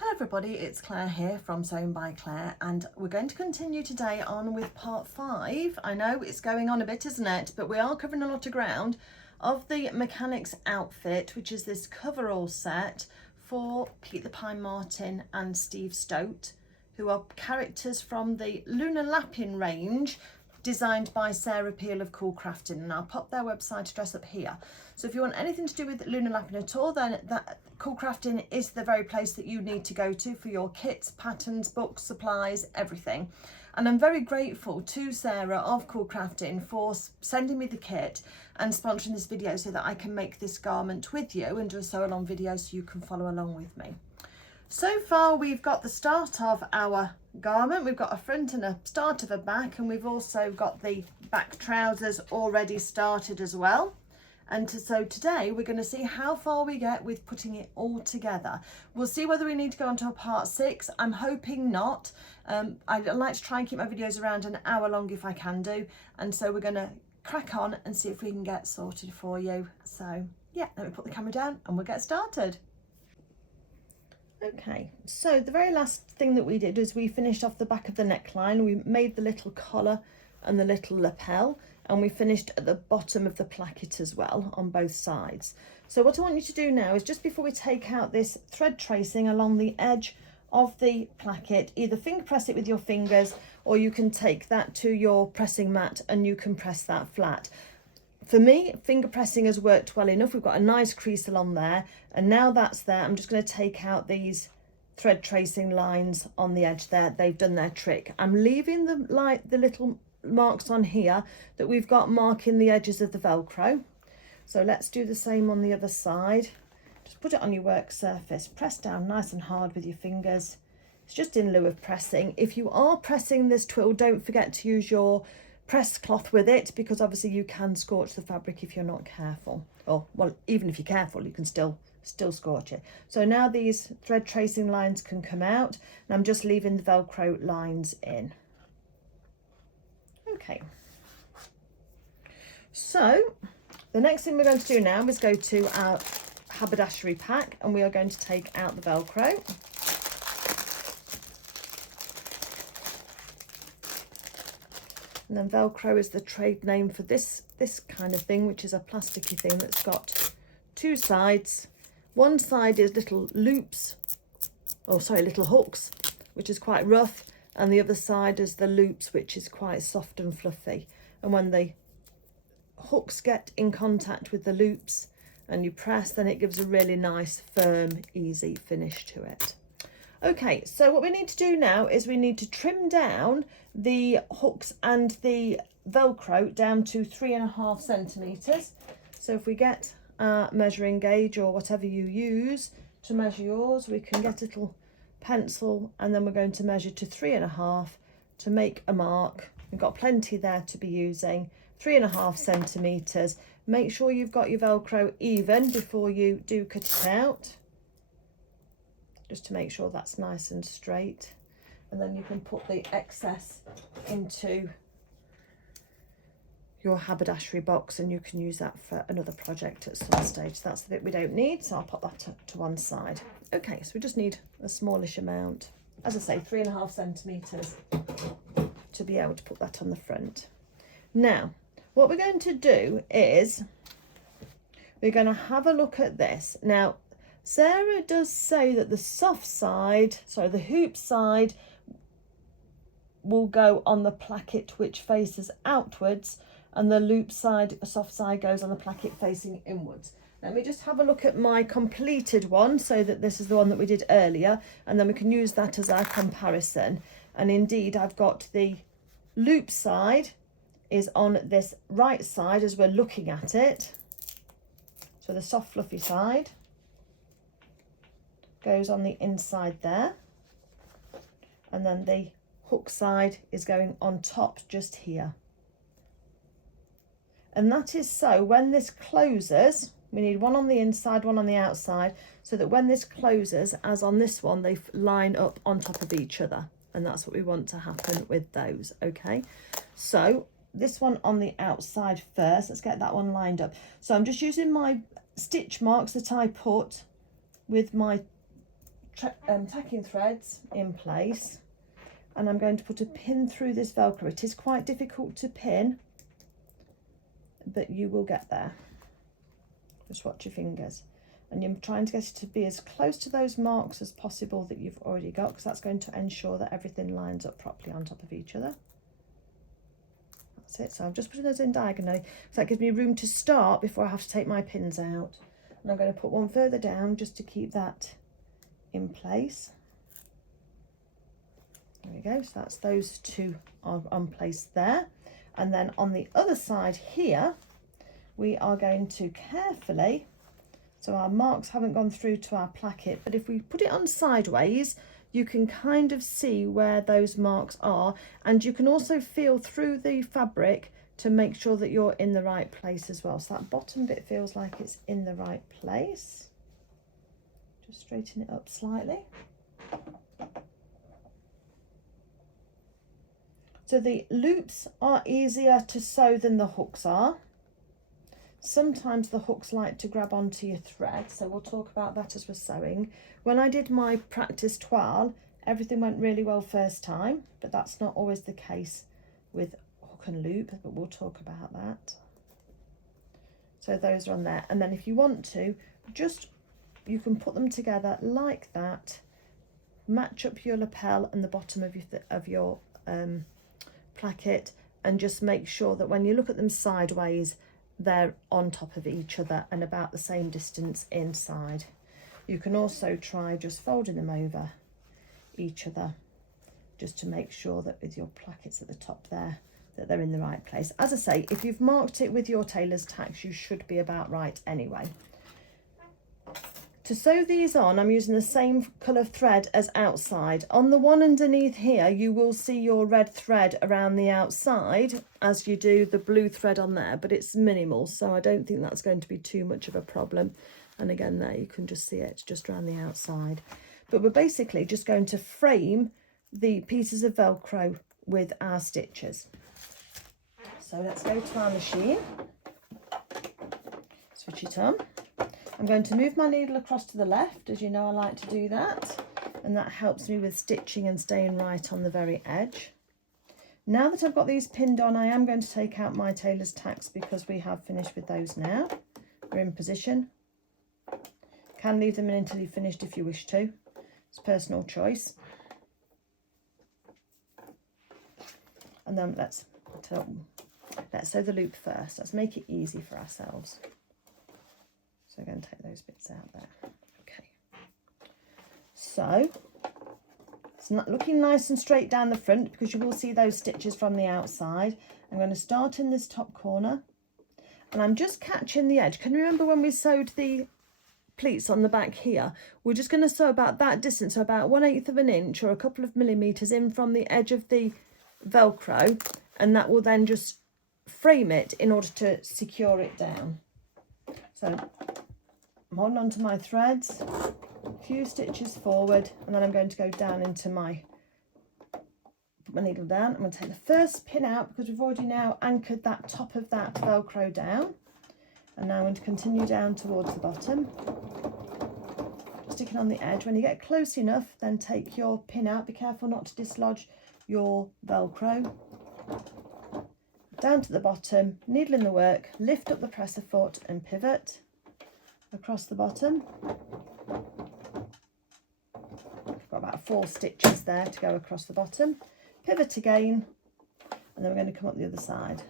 Hello everybody, it's Claire here from Sewing by Claire, and we're going to continue today on with part 5. I know it's going on a bit, isn't it? But we are covering a lot of ground of the mechanic's outfit, which is this coverall set for Pete the Pine Martin and Steve Stoat, who are characters from the Luna Lapin range, designed by Sarah Peel of CoolCrafting, and I'll pop their website address up here. So if you want anything to do with Luna Lapin at all, then that CoolCrafting is the very place that you need to go to for your kits, patterns, books, supplies, everything. And I'm very grateful to Sarah of CoolCrafting for sending me the kit and sponsoring this video so that I can make this garment with you and do a sew along video so you can follow along with me. So far we've got the start of our garment. We've got a front and a start of a back, and we've also got the back trousers already started as well. And so today we're going to see how far we get with putting it all together. We'll see whether we need to go on to a part 6. I'm hoping not. I like to try and keep my videos around an hour long if I can do. And so we're going to crack on and see if we can get sorted for you. So yeah, let me put the camera down and we'll get started. Okay, so the very last thing that we did is we finished off the back of the neckline. We made the little collar and the little lapel, and we finished at the bottom of the placket as well on both sides. So what I want you to do now is, just before we take out this thread tracing along the edge of the placket, either finger press it with your fingers, or you can take that to your pressing mat and you can press that flat. For me, finger pressing has worked well enough. We've got a nice crease along there, and now that's there, I'm just going to take out these thread tracing lines on the edge there. They've done their trick. I'm leaving the little marks on here that we've got marking the edges of the Velcro. So let's do the same on the other side. Just put it on your work surface, press down nice and hard with your fingers. It's just in lieu of pressing. If you are pressing this twill, don't forget to use your press cloth with it, because obviously you can scorch the fabric if you're not careful. Or, well, even if you're careful, you can still scorch it. So now these thread tracing lines can come out, and I'm just leaving the Velcro lines in. Okay. So the next thing we're going to do now is go to our haberdashery pack, and we are going to take out the Velcro. And then Velcro is the trade name for this kind of thing, which is a plasticky thing that's got two sides. One side is little loops, little hooks, which is quite rough, and the other side is the loops, which is quite soft and fluffy. And when the hooks get in contact with the loops and you press, then it gives a really nice, firm, easy finish to it. Okay, so what we need to do now is we need to trim down the hooks and the Velcro down to 3.5 centimetres. So if we get a measuring gauge or whatever you use to measure yours, we can get a little pencil, and then we're going to measure to 3.5 to make a mark. We've got plenty there to be using. 3.5 centimetres. Make sure you've got your Velcro even before you do cut it out, just to make sure that's nice and straight. And then you can put the excess into your haberdashery box, and you can use that for another project at some stage. That's the bit we don't need, so I'll pop that to one side. Okay, so we just need a smallish amount, as I say, 3.5 centimetres to be able to put that on the front. Now what we're going to do is we're going to have a look at this. Now Sarah does say that the soft side, sorry, the hoop side will go on the placket which faces outwards, and the loop side, the soft side, goes on the placket facing inwards. Let me just have a look at my completed one, so that this is the one that we did earlier, and then we can use that as our comparison. And indeed, I've got the loop side is on this right side as we're looking at it. So the soft fluffy side goes on the inside there, and then the hook side is going on top just here. And that is so when this closes, we need one on the inside, one on the outside, so that when this closes, as on this one, they line up on top of each other. And that's what we want to happen with those. Okay, so this one on the outside first, let's get that one lined up. So I'm just using my stitch marks that I put with my tacking threads in place, and I'm going to put a pin through this Velcro. It is quite difficult to pin, but you will get there. Just watch your fingers, and you're trying to get it to be as close to those marks as possible that you've already got, because that's going to ensure that everything lines up properly on top of each other. That's it. So I'm just putting those in diagonally, so that gives me room to start before I have to take my pins out. And I'm going to put one further down just to keep that in place. There we go. So that's those two are on place there. And then on the other side here, we are going to carefully, so our marks haven't gone through to our placket, but if we put it on sideways, you can kind of see where those marks are, and you can also feel through the fabric to make sure that you're in the right place as well. So that bottom bit feels like it's in the right place. Just straighten it up slightly. So the loops are easier to sew than the hooks are. Sometimes the hooks like to grab onto your thread, so we'll talk about that as we're sewing. When I did my practice toile, everything went really well first time, but that's not always the case with hook and loop, but we'll talk about that. So those are on there, and then if you want to, you can put them together like that, match up your lapel and the bottom of your placket, and just make sure that when you look at them sideways, they're on top of each other and about the same distance inside. You can also try just folding them over each other, just to make sure that with your plackets at the top there, that they're in the right place. As I say, if you've marked it with your tailor's tacks, you should be about right anyway. To sew these on, I'm using the same colour thread as outside. On the one underneath here, you will see your red thread around the outside as you do the blue thread on there, but it's minimal, so I don't think that's going to be too much of a problem. And again, there you can just see it just around the outside. But we're basically just going to frame the pieces of Velcro with our stitches. So let's go to our machine, switch it on. I'm going to move my needle across to the left, as you know I like to do that, and that helps me with stitching and staying right on the very edge. Now that I've got these pinned on, I am going to take out my tailor's tacks because we have finished with those now. We're in position. Can leave them in until you've finished if you wish to. It's personal choice. And then let's sew the loop first. Let's make it easy for ourselves. So we're going to take those bits out there. Okay. So it's not looking nice and straight down the front because you will see those stitches from the outside. I'm going to start in this top corner, and I'm just catching the edge. Can you remember when we sewed the pleats on the back here? We're just going to sew about that distance, so about 1/8 of an inch or a couple of millimeters in from the edge of the Velcro, and that will then just frame it in order to secure it down. So I'm holding on to my threads, a few stitches forward, and then I'm going to go down into put my needle down. I'm going to take the first pin out because we've already now anchored that top of that Velcro down. And now I'm going to continue down towards the bottom, just sticking on the edge. When you get close enough, then take your pin out. Be careful not to dislodge your Velcro. Down to the bottom, needle in the work, lift up the presser foot and pivot across the bottom. I've got about 4 stitches there to go across the bottom. Pivot again, and then we're going to come up the other side.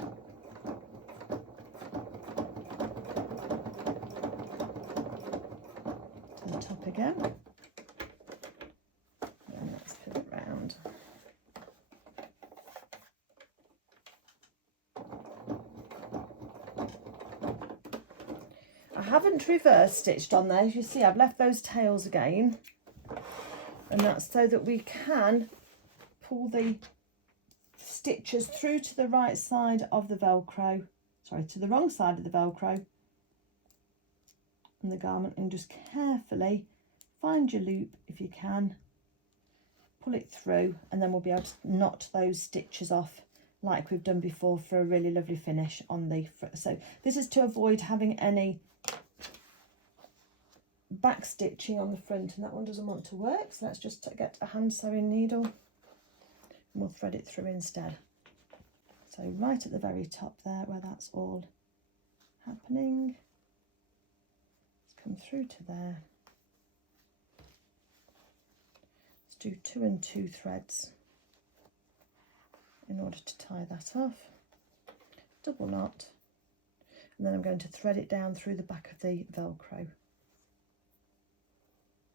To the top again. And let's pivot round. I haven't reverse stitched on there. As you see, I've left those tails again, and that's so that we can pull the stitches through to the right side of the Velcro, sorry, to the wrong side of the Velcro and the garment, and just carefully find your loop if you can, pull it through, and then we'll be able to knot those stitches off like we've done before for a really lovely finish on the front. So this is to avoid having any back stitching on the front, and that one doesn't want to work, so let's just get a hand sewing needle and we'll thread it through instead. So right at the very top there where that's all happening, let's come through to there. Let's do 2 and 2 threads in order to tie that off. Double knot, and then I'm going to thread it down through the back of the Velcro.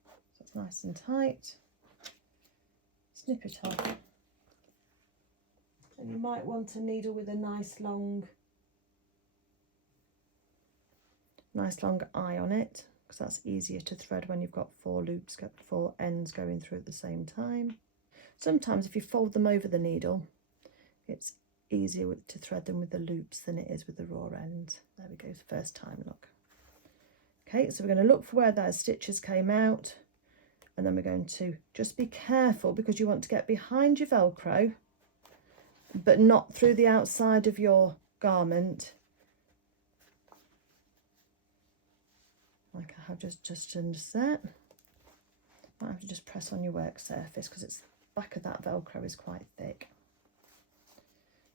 So it's nice and tight. Snip it off. And you might want a needle with a nice long eye on it, because that's easier to thread when you've got 4 loops, 4 ends going through at the same time. Sometimes if you fold them over the needle, it's easier to thread them with the loops than it is with the raw ends. There we go, first time look. Okay, so we're going to look for where those stitches came out, and then we're going to just be careful because you want to get behind your Velcro but not through the outside of your garment, like I have just done that. Might have to just press on your work surface because it's back of that Velcro is quite thick.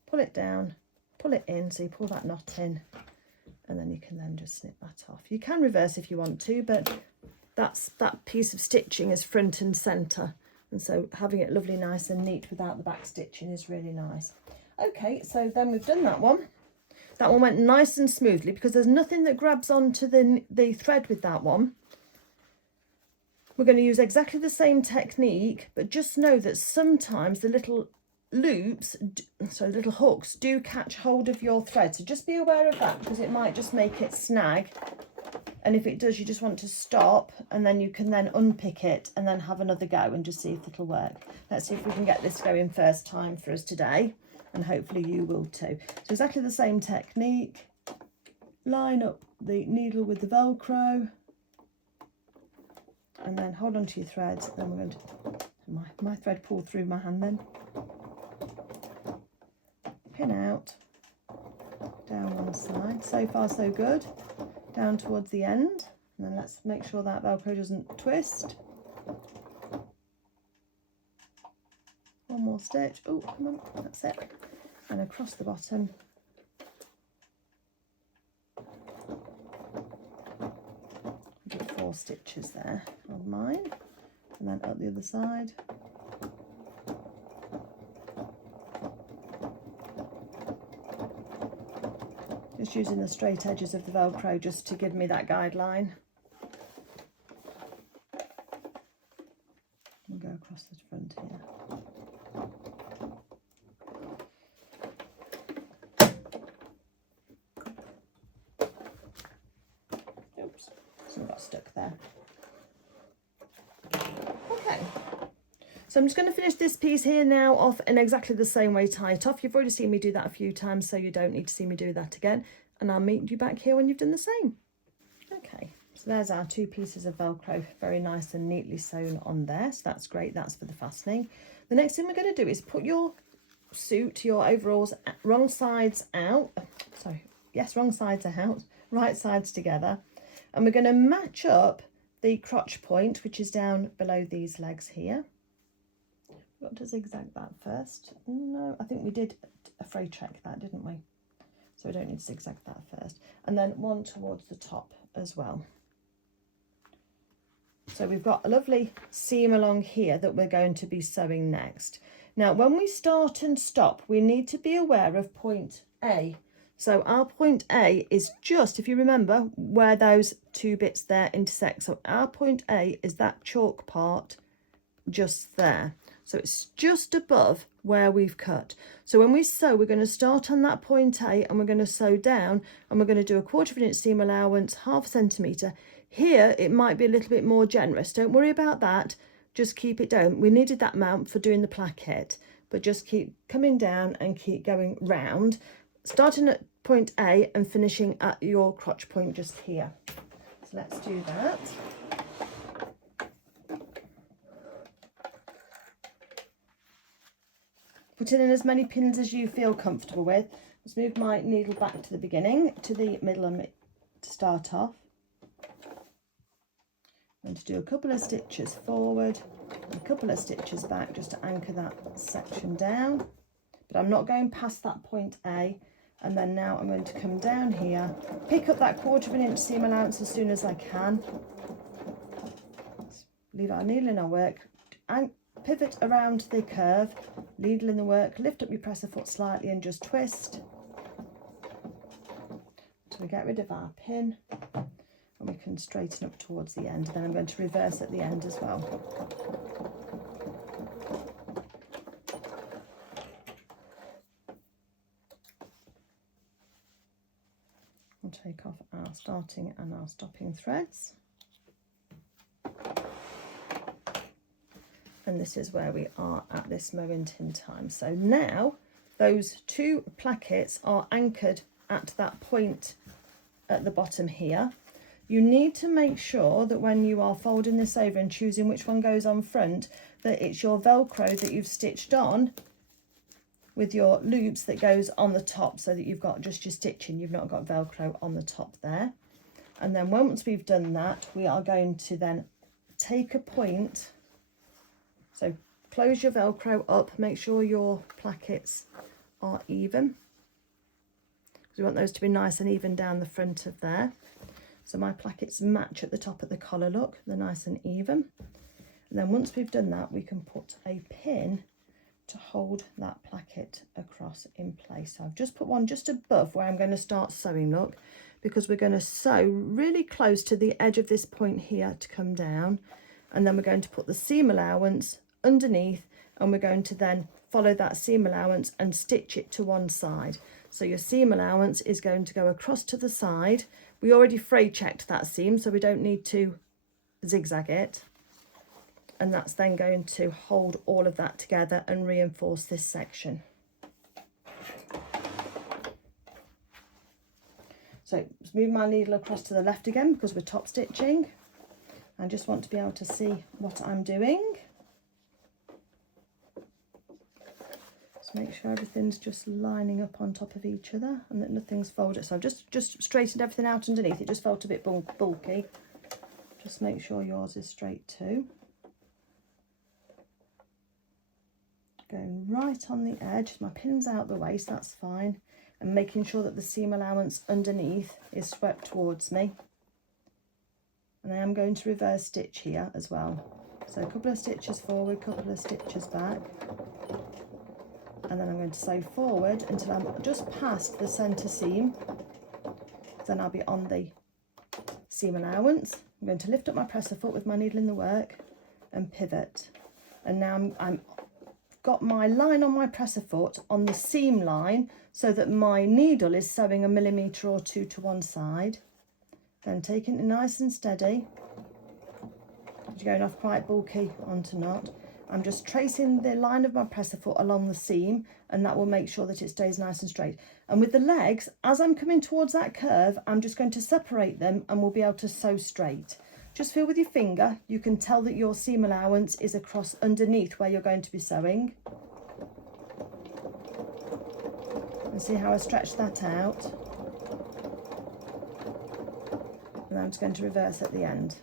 Pull it down, pull it in, so you pull that knot in, and then you can then just snip that off. You can reverse if you want to, but that piece of stitching is front and centre, and so having it lovely, nice and neat without the back stitching is really nice. Okay, so then we've done that one. That one went nice and smoothly because there's nothing that grabs onto the thread with that one. We're going to use exactly the same technique, but just know that sometimes the little loops, so little hooks, do catch hold of your thread. So just be aware of that because it might just make it snag. And if it does, you just want to stop, and then you can then unpick it and then have another go and just see if it'll work. Let's see if we can get this going first time for us today, and hopefully you will too. So exactly the same technique. Line up the needle with the Velcro, and then hold on to your threads. Then we're going to, my thread pulled through my hand then. Pin out, down one side. So far so good. Down towards the end, and then let's make sure that Velcro doesn't twist. One more stitch. Oh, come on, that's it. And across the bottom. Do 4 stitches there on mine, and then up the other side. Just using the straight edges of the Velcro just to give me that guideline. And go across the front here. Oops, something got stuck there. Okay. So I'm just going to finish this piece here now off in exactly the same way, tie it off. You've already seen me do that a few times, so you don't need to see me do that again. And I'll meet you back here when you've done the same. Okay, so there's our 2 pieces of Velcro, very nice and neatly sewn on there. So that's great, that's for the fastening. The next thing we're going to do is put your suit, your overalls, wrong sides out. Sorry, yes, wrong sides are out, right sides together. And we're going to match up the crotch point, which is down below these legs here. Got to zigzag that first. No, I think we did a fray check that, didn't we? So we don't need to zigzag that first. And then one towards the top as well. So we've got a lovely seam along here that we're going to be sewing next. Now, when we start and stop, we need to be aware of point A. So our point A is just, if you remember, where those 2 bits there intersect. So our point A is that chalk part just there. So it's just above where we've cut. So when we sew, we're going to start on that point A and we're going to sew down, and we're going to do a 1/4 inch seam allowance, 1/2 centimetre. Here, it might be a little bit more generous. Don't worry about that. Just keep it down. We needed that amount for doing the placket, but just keep coming down and keep going round, starting at point A and finishing at your crotch point just here. So let's do that. Putting in as many pins as you feel comfortable with. Let's move my needle back to the beginning, to the middle and to start off. And to do a couple of stitches forward, a couple of stitches back just to anchor that section down. But I'm not going past that point A. And then now I'm going to come down here, pick up that 1/4 inch seam allowance as soon as I can. Leave our needle in our work, and pivot around the curve, needle in the work, lift up your presser foot slightly and just twist. So we get rid of our pin and we can straighten up towards the end. Then I'm going to reverse at the end as well. We'll take off our starting and our stopping threads. And this is where we are at this moment in time. So now those 2 plackets are anchored at that point at the bottom here. You need to make sure that when you are folding this over and choosing which one goes on front, that it's your Velcro that you've stitched on with your loops that goes on the top, so that you've got just your stitching, you've not got Velcro on the top there. And then once we've done that, we are going to then take a point. So close your Velcro up, make sure your plackets are even. We want those to be nice and even down the front of there. So my plackets match at the top of the collar, look, they're nice and even. And then once we've done that, we can put a pin to hold that placket across in place. So I've just put one just above where I'm going to start sewing, look, because we're going to sew really close to the edge of this point here to come down. And then we're going to put the seam allowance underneath, and we're going to then follow that seam allowance and stitch it to one side. So your seam allowance is going to go across to the side. We already fray checked that seam, so we don't need to zigzag it. And that's then going to hold all of that together and reinforce this section. So just move my needle across to the left again because we're top stitching. I just want to be able to see what I'm doing. Just make sure everything's just lining up on top of each other and that nothing's folded. So I've just straightened everything out underneath. It just felt a bit bulky. Just make sure yours is straight too. Going right on the edge, my pin's out the way, so that's fine, and making sure that the seam allowance underneath is swept towards me. And I am going to reverse stitch here as well. So a couple of stitches forward, couple of stitches back, and then I'm going to sew forward until I'm just past the centre seam. Then I'll be on the seam allowance. I'm going to lift up my presser foot with my needle in the work and pivot. And now I'm got my line on my presser foot on the seam line so that my needle is sewing 1 millimetre or 2 to one side. Then taking it nice and steady. You're going off quite bulky onto knot. I'm just tracing the line of my presser foot along the seam, and that will make sure that it stays nice and straight. And with the legs, as I'm coming towards that curve, I'm just going to separate them and we'll be able to sew straight. Just feel with your finger, you can tell that your seam allowance is across underneath where you're going to be sewing. And see how I stretch that out. And I'm just going to reverse at the end.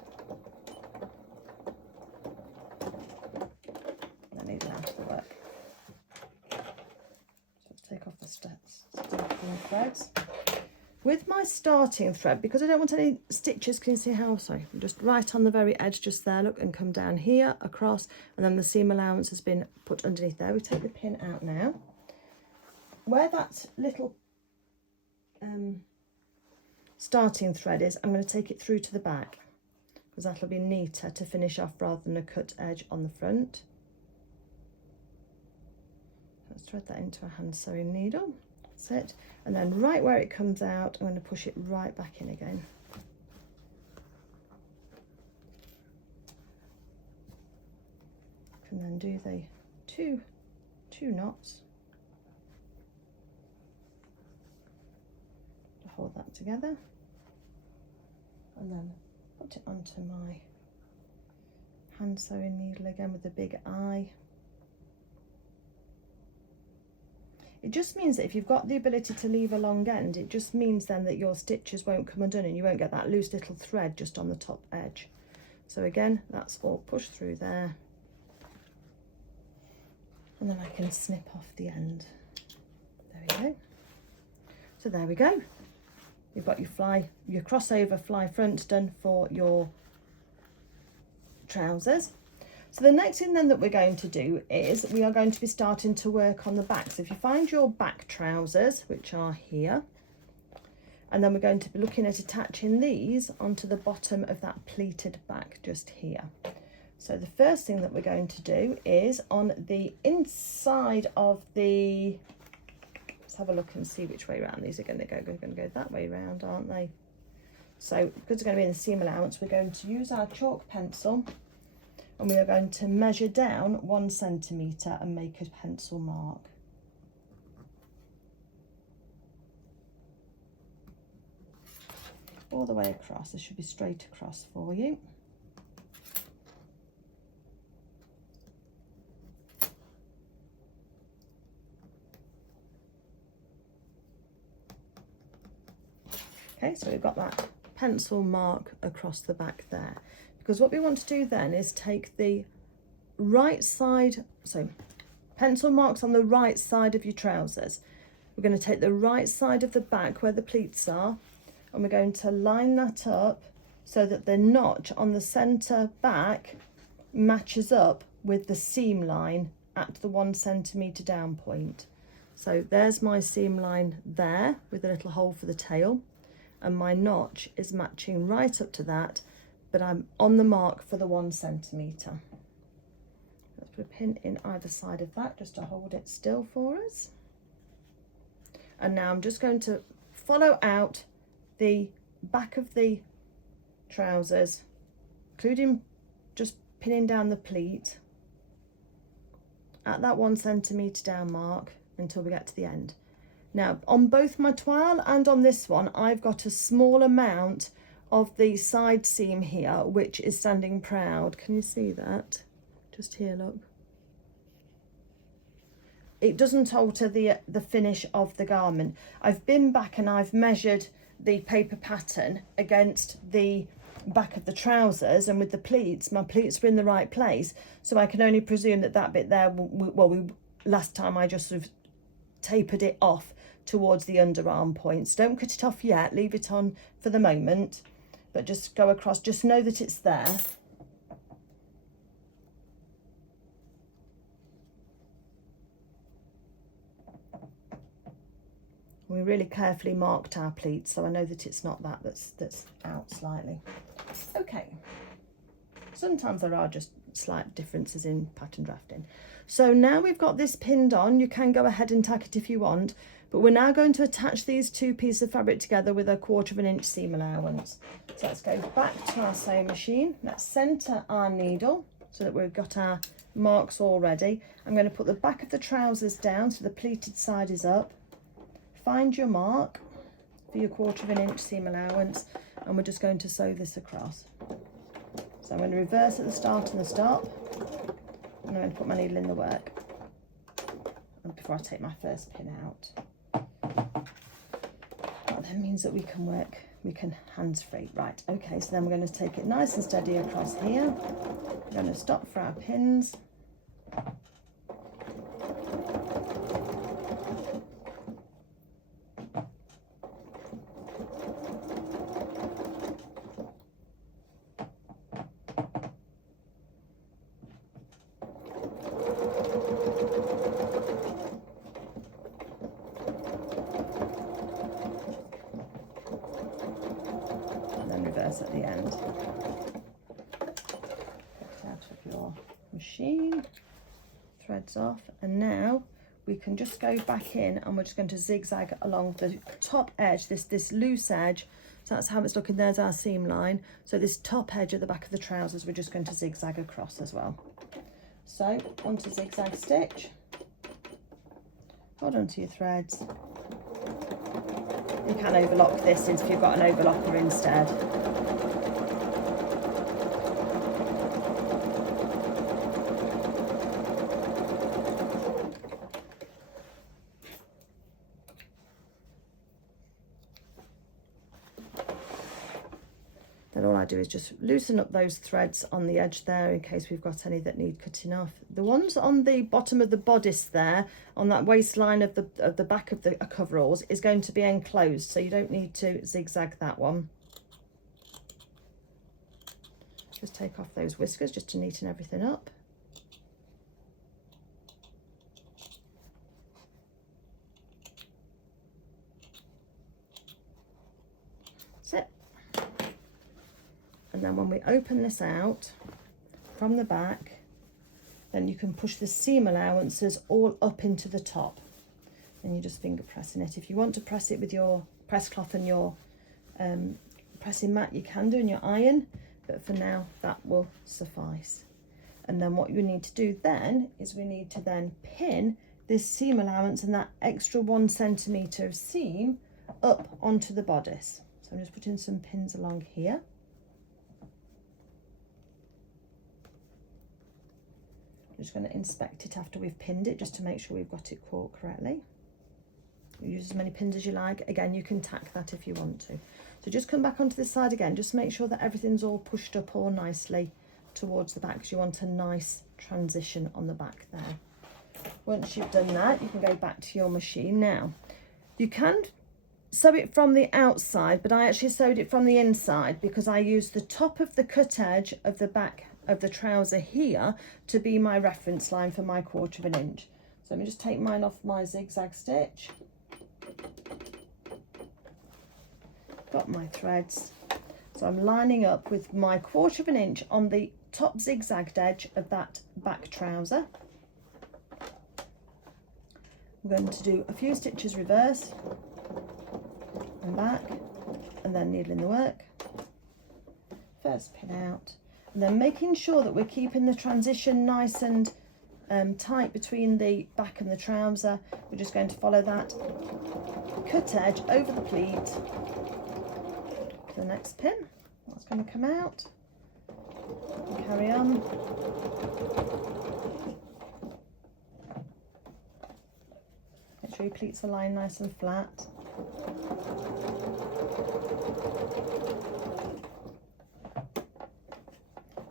I need it out of the work. So let's take off the starting threads. With my starting thread, because I don't want any stitches, can you see how, sorry, I'm just right on the very edge just there, look, and come down here, across, and then the seam allowance has been put underneath there. We take the pin out now. Where that little starting thread is, I'm going to take it through to the back, because that'll be neater to finish off rather than a cut edge on the front. Let's thread that into a hand sewing needle. That's it. And then right where it comes out, I'm going to push it right back in again. And then do the two knots to hold that together, and then put it onto my hand sewing needle again with the big eye. It just means that if you've got the ability to leave a long end, it just means then that your stitches won't come undone and you won't get that loose little thread just on the top edge. So again, that's all pushed through there. And then I can snip off the end. There we go. So there we go. You've got your crossover fly front done for your trousers. So the next thing then that we're going to do is we are going to be starting to work on the back. So if you find your back trousers, which are here, and then we're going to be looking at attaching these onto the bottom of that pleated back just here. So the first thing that we're going to do is on the inside of the, let's have a look and see which way around these are going to go. They're going to go that way round, aren't they? So because they're going to be in the seam allowance, we're going to use our chalk pencil and we are going to measure down 1 centimetre and make a pencil mark. All the way across. This should be straight across for you. Okay, so we've got that pencil mark across the back there, because what we want to do then is take the right side, so pencil marks on the right side of your trousers. We're going to take the right side of the back where the pleats are, and we're going to line that up so that the notch on the centre back matches up with the seam line at the 1 centimetre down point. So there's my seam line there with a little hole for the tail, and my notch is matching right up to that, but I'm on the mark for the 1 centimetre. Let's put a pin in either side of that just to hold it still for us. And now I'm just going to follow out the back of the trousers, including just pinning down the pleat at that 1 centimetre down mark until we get to the end. Now on both my toile and on this one, I've got a small amount of the side seam here which is standing proud. Can you see that? Just here, look. It doesn't alter the finish of the garment. I've been back and I've measured the paper pattern against the back of the trousers, and with the pleats, my pleats were in the right place, so I can only presume that that bit there, last time I just sort of tapered it off towards the underarm points. Don't cut it off yet, leave it on for the moment, but just go across, just know that it's there. We really carefully marked our pleats, so I know that it's not that's out slightly. Okay, sometimes there are just slight differences in pattern drafting. So now we've got this pinned on, you can go ahead and tack it if you want, but we're now going to attach these two pieces of fabric together with a 1/4 inch seam allowance. So let's go back to our sewing machine. Let's centre our needle so that we've got our marks all ready. I'm going to put the back of the trousers down so the pleated side is up. Find your mark for your 1/4 inch seam allowance, and we're just going to sew this across. So I'm going to reverse at the start and the stop, and I'm going to put my needle in the work before I take my first pin out. That then means that we can hands-free. Right, okay, so then we're going to take it nice and steady across here. We're going to stop for our pins. At the end. Get out of your machine, threads off, and now we can just go back in and we're just going to zigzag along the top edge, this loose edge. So that's how it's looking. There's our seam line. So this top edge at the back of the trousers, we're just going to zigzag across as well. So onto zigzag stitch, hold on to your threads. You can overlock this if you've got an overlocker instead. Then And all I do is just loosen up those threads on the edge there in case we've got any that need cutting off. The ones on the bottom of the bodice there, on that waistline of the back of the coveralls, is going to be enclosed, so you don't need to zigzag that one. Just take off those whiskers just to neaten everything up. That's it. And then when we open this out from the back, then you can push the seam allowances all up into the top, and you're just finger pressing it. If you want to press it with your press cloth and your pressing mat, you can do in your iron, but for now that will suffice. And then what you need to do then is we need to then pin this seam allowance and that extra 1 centimetre of seam up onto the bodice. So I'm just putting some pins along here. I'm just going to inspect it after we've pinned it just to make sure we've got it caught correctly. Use as many pins as you like. Again, you can tack that if you want to. So just come back onto this side again, just make sure that everything's all pushed up all nicely towards the back, because you want a nice transition on the back there. Once you've done that, you can go back to your machine. Now, you can sew it from the outside, but I actually sewed it from the inside because I used the top of the cut edge of the back of the trouser here to be my reference line for my 1/4 inch. So let me just take mine off my zigzag stitch. Got my threads, so I'm lining up with my 1/4 inch on the top zigzagged edge of that back trouser. I'm going to do a few stitches reverse and back, and then needle in the work. First pin out, and then making sure that we're keeping the transition nice and tight between the back and the trouser. We're just going to follow that cut edge over the pleat to the next pin. That's going to come out and carry on. Make sure your pleats are lying nice and flat.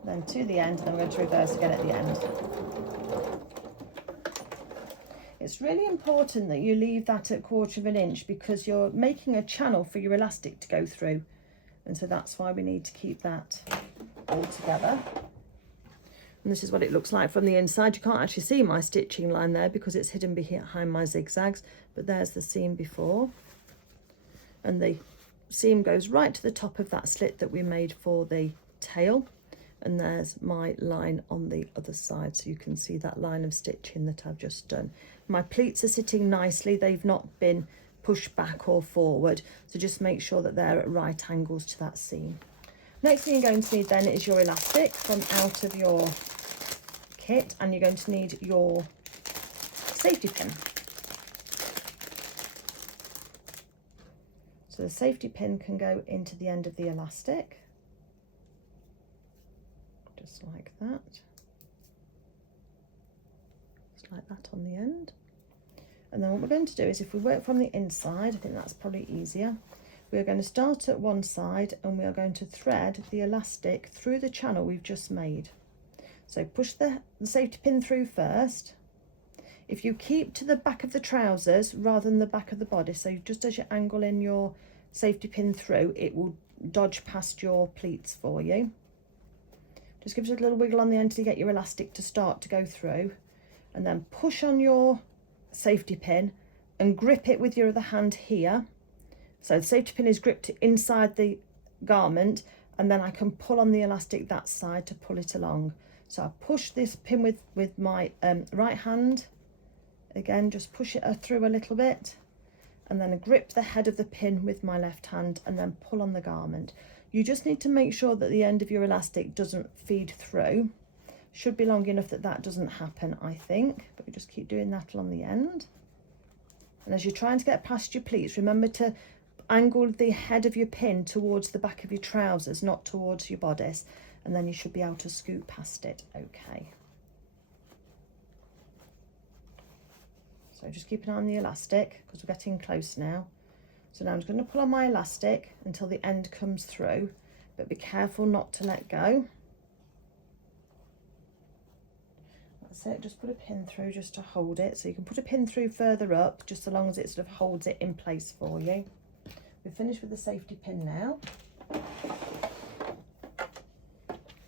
Then to the end, and I'm going to reverse again at the end. It's really important that you leave that at 1/4 inch because you're making a channel for your elastic to go through, and so that's why we need to keep that all together. And this is what it looks like from the inside. You can't actually see my stitching line there because it's hidden behind my zigzags, but there's the seam before, and the seam goes right to the top of that slit that we made for the tail. And there's my line on the other side, so you can see that line of stitching that I've just done. My pleats are sitting nicely, they've not been pushed back or forward, so just make sure that they're at right angles to that seam. Next thing you're going to need then is your elastic from out of your kit, and you're going to need your safety pin. So the safety pin can go into the end of the elastic, just like that, just like that on the end. And then what we're going to do is, if we work from the inside, I think that's probably easier, we're going to start at one side and we are going to thread the elastic through the channel we've just made. So push the safety pin through first. If you keep to the back of the trousers rather than the back of the body, so just as you angle in your safety pin through, it will dodge past your pleats for you. Just give it a little wiggle on the end to get your elastic to start to go through, and then push on your safety pin and grip it with your other hand here. So the safety pin is gripped inside the garment, and then I can pull on the elastic that side to pull it along. So I push this pin with my right hand, again just push it through a little bit, and then I grip the head of the pin with my left hand and then pull on the garment. You just need to make sure that the end of your elastic doesn't feed through. Should be long enough that that doesn't happen, I think, but we just keep doing that along the end. And as you're trying to get past your pleats, remember to angle the head of your pin towards the back of your trousers, not towards your bodice, and then you should be able to scoot past it okay. So just keep an eye on the elastic because we're getting close now. So now I'm just going to pull on my elastic until the end comes through, but be careful not to let go. That's it, just put a pin through just to hold it. So you can put a pin through further up, just so long as it sort of holds it in place for you. We're finished with the safety pin now.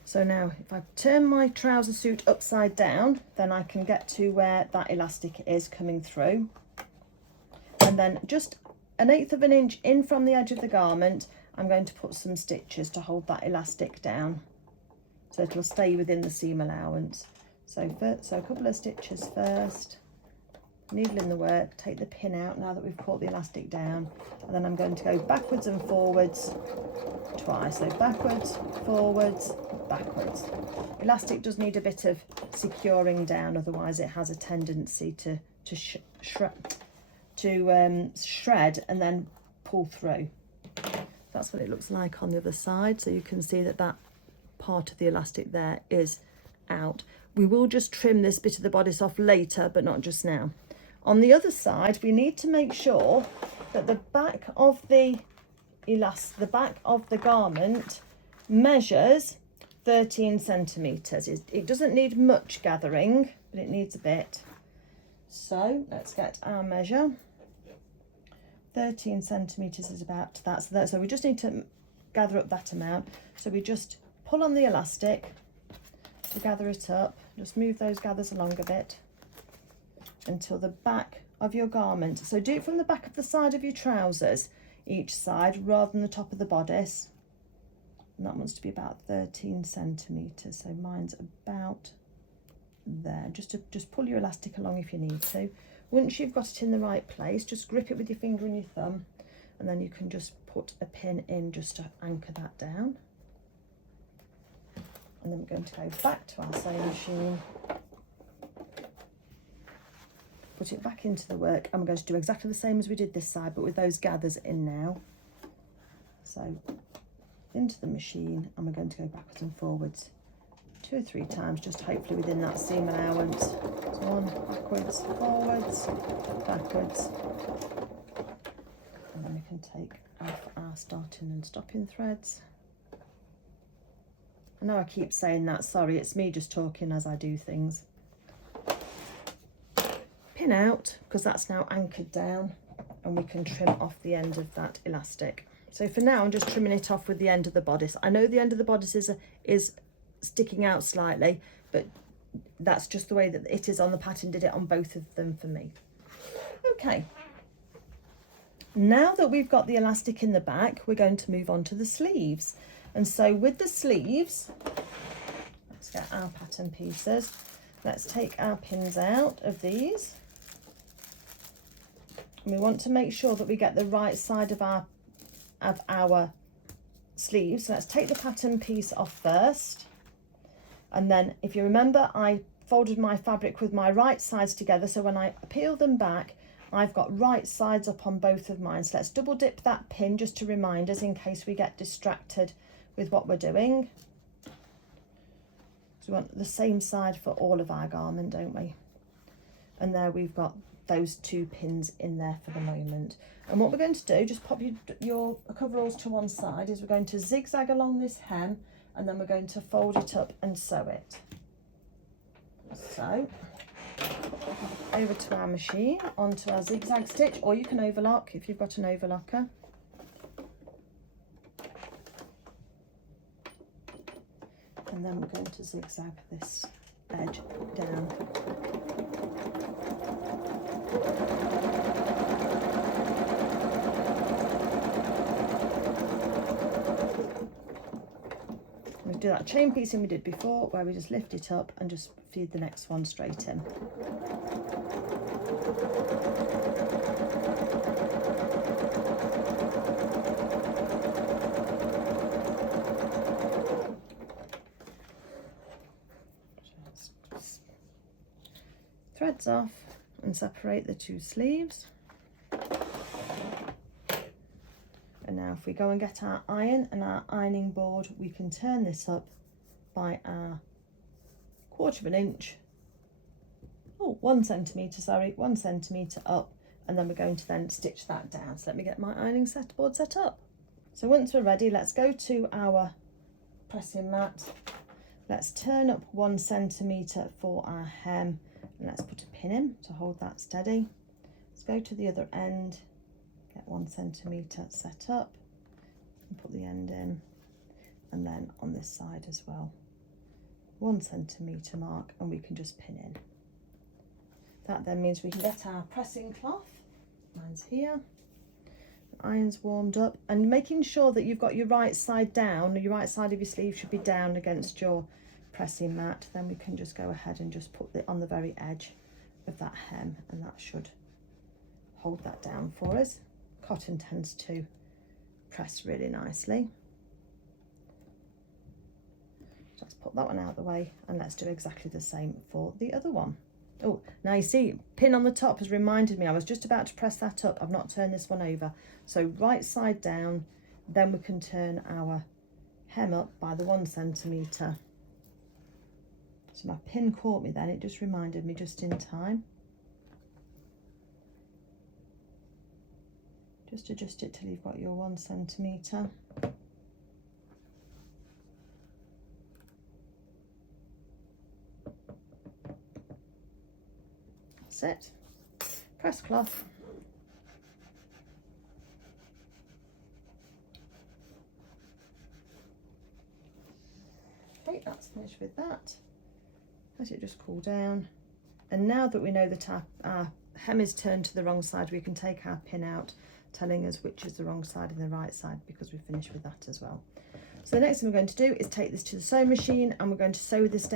So now if I turn my trouser suit upside down, then I can get to where that elastic is coming through. And then just 1/8 of an inch in from the edge of the garment, I'm going to put some stitches to hold that elastic down, so it'll stay within the seam allowance. So a couple of stitches first, needle in the work, take the pin out now that we've caught the elastic down, and then I'm going to go backwards and forwards twice. So backwards, forwards, backwards. Elastic does need a bit of securing down, otherwise it has a tendency to shred and then pull through. That's what it looks like on the other side. So you can see that that part of the elastic there is out. We will just trim this bit of the bodice off later, but not just now. On the other side, we need to make sure that the back of the garment measures 13 centimeters. It doesn't need much gathering, but it needs a bit. So let's get our measure. 13 centimeters is about that. So we just need to gather up that amount. So we just pull on the elastic to gather it up. Just move those gathers along a bit until the back of your garment. So do it from the back of the side of your trousers, each side, rather than the top of the bodice. And that wants to be about 13 centimeters. So mine's about there. Just pull your elastic along if you need to. Once you've got it in the right place, just grip it with your finger and your thumb, and then you can just put a pin in just to anchor that down. And then we're going to go back to our sewing machine, put it back into the work, and we're going to do exactly the same as we did this side, but with those gathers in now. So into the machine, and we're going to go backwards and forwards 2 or 3 times, just hopefully within that seam allowance. So on, backwards, forwards, backwards, and then we can take off our starting and stopping threads. I know I keep saying that, sorry, it's me just talking as I do things. Pin out, because that's now anchored down, and we can trim off the end of that elastic. So for now, I'm just trimming it off with the end of the bodice. I know the end of the bodice is sticking out slightly, but that's just the way that it is on the pattern. Did it on both of them for me. Okay. Now that we've got the elastic in the back, we're going to move on to the sleeves. And so with the sleeves, let's get our pattern pieces. Let's take our pins out of these. And we want to make sure that we get the right side of our sleeves. So let's take the pattern piece off first. And then if you remember, I folded my fabric with my right sides together. So when I peel them back, I've got right sides up on both of mine. So let's double dip that pin just to remind us in case we get distracted with what we're doing. So we want the same side for all of our garment, don't we? And there we've got those 2 pins in there for the moment. And what we're going to do, just pop your coveralls to one side, is we're going to zigzag along this hem, and then we're going to fold it up and sew it. So over to our machine, onto our zigzag stitch, or you can overlock if you've got an overlocker. And then we're going to zigzag this edge down. We do that chain piecing we did before, where we just lift it up and just feed the next one straight in. Threads off and separate the 2 sleeves. And now if we go and get our iron and our ironing board, we can turn this up by our 1/4 inch, 1 centimetre, sorry, 1 centimetre up, and then we're going to then stitch that down. So let me get my ironing board set up. So once we're ready, let's go to our pressing mat. Let's turn up 1 centimetre for our hem, and let's put a pin in to hold that steady. Let's go to the other end, get 1 centimetre set up, and put the end in, and then on this side as well, 1 centimetre mark, and we can just pin in. That then means we can get our pressing cloth. Mine's here. The iron's warmed up, and making sure that you've got your right side down, your right side of your sleeve should be down against your pressing mat. Then we can just go ahead and just put it on the very edge of that hem, and that should hold that down for us. Cotton tends to press really nicely. So let's put that one out of the way, and let's do exactly the same for the other one. Oh, now you see, pin on the top has reminded me, I was just about to press that up. I've not turned this one over. So right side down, then we can turn our hem up by the 1 centimetre. So my pin caught me then, it just reminded me just in time. Just adjust it till you've got your 1 centimetre. That's it. Press cloth. Okay, that's finished with that. Let it just cool down. And now that we know that our hem is turned to the wrong side, we can take our pin out, telling us which is the wrong side and the right side, because we've finished with that as well. So the next thing we're going to do is take this to the sewing machine, and we're going to sew this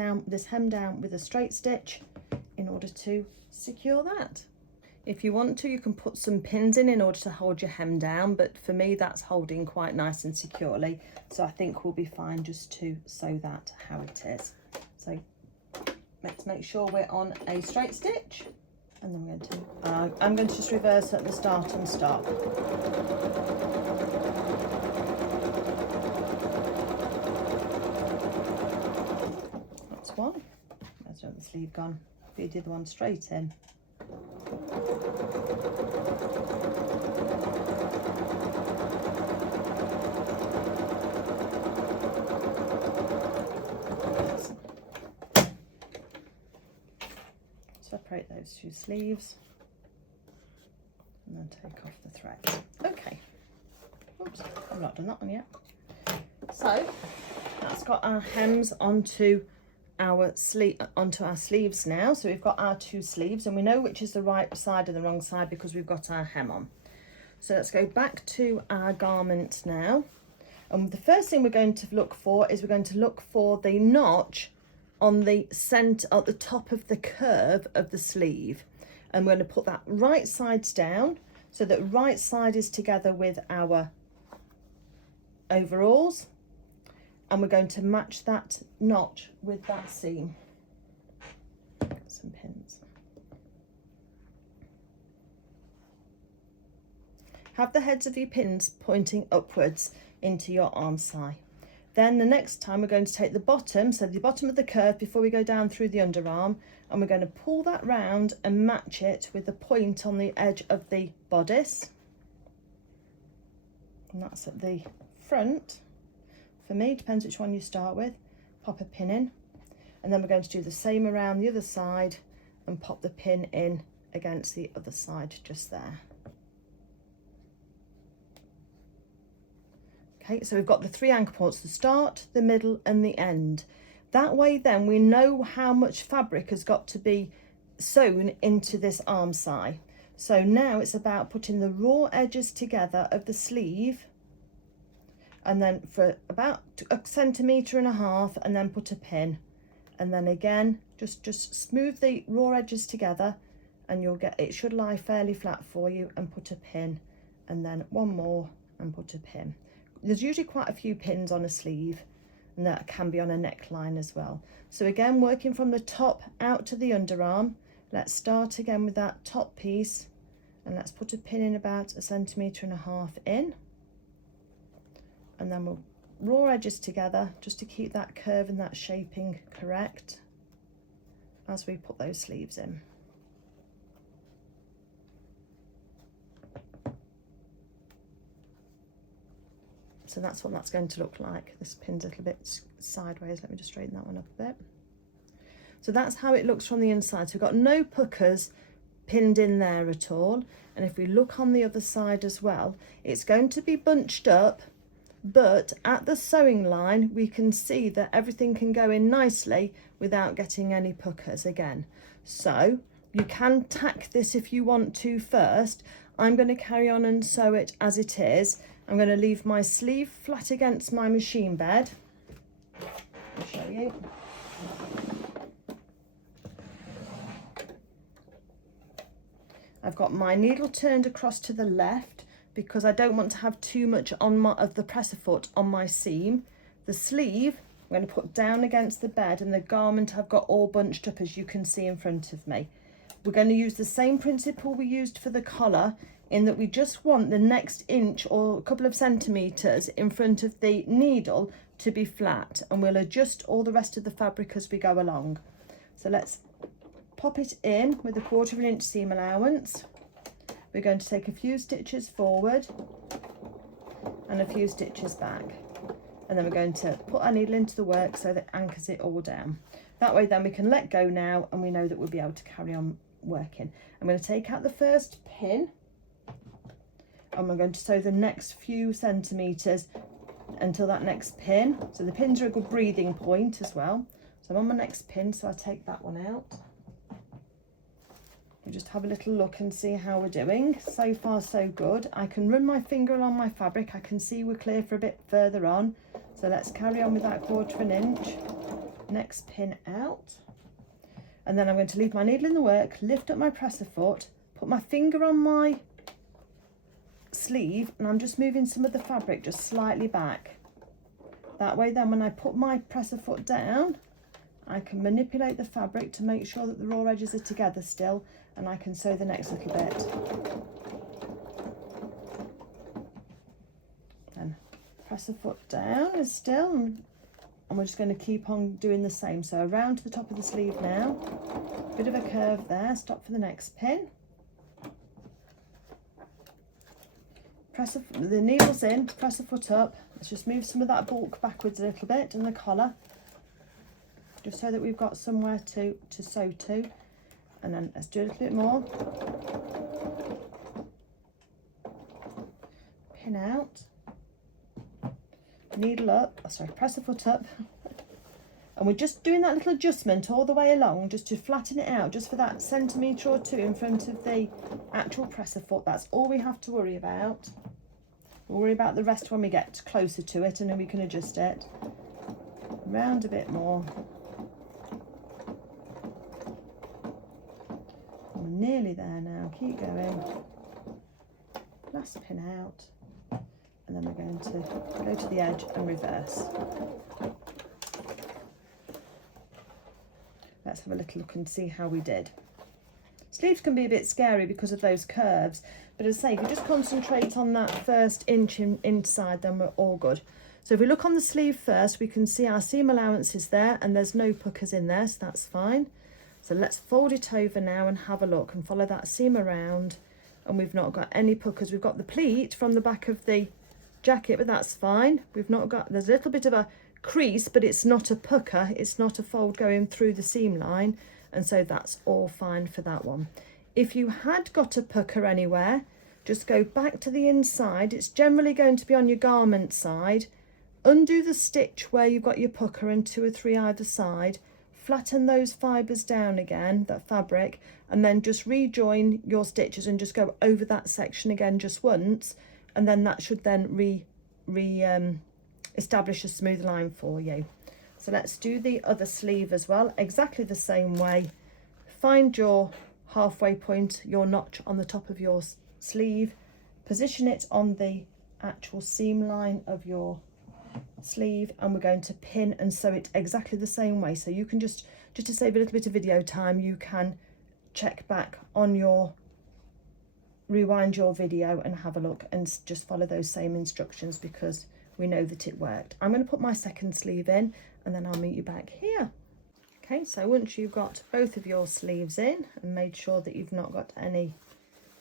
hem down with a straight stitch in order to secure that. If you want to, you can put some pins in order to hold your hem down, but for me that's holding quite nice and securely, so I think we'll be fine just to sew that how it is. So let's make sure we're on a straight stitch, and then I'm going to just reverse at the start and stop. That's one. There's the sleeve gone. Feed the other one straight in. Separate those two sleeves and then take off the thread. Okay. Oops, I've not done that one yet. So that's got our hems onto our sleeves now. So we've got our two sleeves, and we know which is the right side and the wrong side because we've got our hem on. So let's go back to our garment now, and the first thing we're going to look for is we're going to look for the notch on the centre at the top of the curve of the sleeve, and we're going to put that right sides down so that right side is together with our overalls, and we're going to match that notch with that seam. Some pins. Have the heads of your pins pointing upwards into your arm side. Then the next time we're going to take the bottom, so the bottom of the curve before we go down through the underarm, and we're going to pull that round and match it with the point on the edge of the bodice. And that's at the front. For me, depends which one you start with. Pop a pin in, and then we're going to do the same around the other side and pop the pin in against the other side just there. Okay, so we've got the 3 anchor points, the start, the middle and the end. That way then we know how much fabric has got to be sewn into this arm side. So now it's about putting the raw edges together of the sleeve, and then for about 1.5 centimetres, and then put a pin, and then again just smooth the raw edges together, and you'll get, it should lie fairly flat for you, and put a pin, and then one more and put a pin. There's usually quite a few pins on a sleeve, and that can be on a neckline as well. So again, working from the top out to the underarm, let's start again with that top piece, and let's put a pin in about 1.5 centimetres in, and then we'll raw edges together just to keep that curve and that shaping correct as we put those sleeves in. So that's what that's going to look like. This pin's a little bit sideways. Let me just straighten that one up a bit. So that's how it looks from the inside. So we've got no puckers pinned in there at all. And if we look on the other side as well, it's going to be bunched up, but at the sewing line, we can see that everything can go in nicely without getting any puckers again. So you can tack this if you want to first. I'm going to carry on and sew it as it is. I'm going to leave my sleeve flat against my machine bed. I'll show you. I've got my needle turned across to the left because I don't want to have too much on of the presser foot on my seam. The sleeve I'm going to put down against the bed, and the garment I've got all bunched up, as you can see in front of me. We're going to use the same principle we used for the collar, in that we just want the next inch or a couple of centimetres in front of the needle to be flat, and we'll adjust all the rest of the fabric as we go along. So let's pop it in with a 1/4 inch seam allowance. We're going to take a few stitches forward and a few stitches back, and then we're going to put our needle into the work so that it anchors it all down. That way then we can let go now, and we know that we'll be able to carry on working. I'm going to take out the first pin, and we're going to sew the next few centimetres until that next pin. So the pins are a good breathing point as well. So I'm on my next pin, so I take that one out. We just have a little look and see how we're doing. So far so good. I can run my finger along my fabric. I can see we're clear for a bit further on. So let's carry on with that 1/4 inch. Next pin out. And then I'm going to leave my needle in the work, lift up my presser foot, put my finger on my sleeve, and I'm just moving some of the fabric just slightly back. That way then when I put my presser foot down, I can manipulate the fabric to make sure that the raw edges are together still, and I can sew the next little bit. Then presser foot down is still, and we're just going to keep on doing the same. So around to the top of the sleeve now, bit of a curve there, stop for the next pin. The needle's in, presser foot up. Let's just move some of that bulk backwards a little bit, and the collar, just so that we've got somewhere to sew to. And then let's do a little bit more. Pin out, needle up, presser foot up. And we're just doing that little adjustment all the way along, just to flatten it out, just for that centimetre or two in front of the actual presser foot. That's all we have to worry about. We'll worry about the rest when we get closer to it, and then we can adjust it. Round a bit more. We're nearly there now, keep going. Last pin out, and then we're going to go to the edge and reverse. Let's have a little look and see how we did. Sleeves can be a bit scary because of those curves, but as I say, if you just concentrate on that first inch inside, then we're all good. So if we look on the sleeve first, we can see our seam allowance is there, and there's no puckers in there, so that's fine. So let's fold it over now and have a look and follow that seam around, and we've not got any puckers. We've got the pleat from the back of the jacket, but that's fine. We've not got, there's a little bit of a crease, but it's not a pucker, it's not a fold going through the seam line, and so that's all fine for that one. If you had got a pucker anywhere, just go back to the inside. It's generally going to be on your garment side. Undo the stitch where you've got your pucker and 2 or 3 either side. Flatten those fibres down again, that fabric, and then just rejoin your stitches and just go over that section again just once, and then that should then establish a smooth line for you. So let's do the other sleeve as well, exactly the same way. Find your halfway point, your notch on the top of your sleeve, position it on the actual seam line of your sleeve, and we're going to pin and sew it exactly the same way. So you can just to save a little bit of video time, you can check back on your, rewind your video and have a look and just follow those same instructions, because we know that it worked. I'm going to put my second sleeve in, and then I'll meet you back here. Okay, so once you've got both of your sleeves in and made sure that you've not got any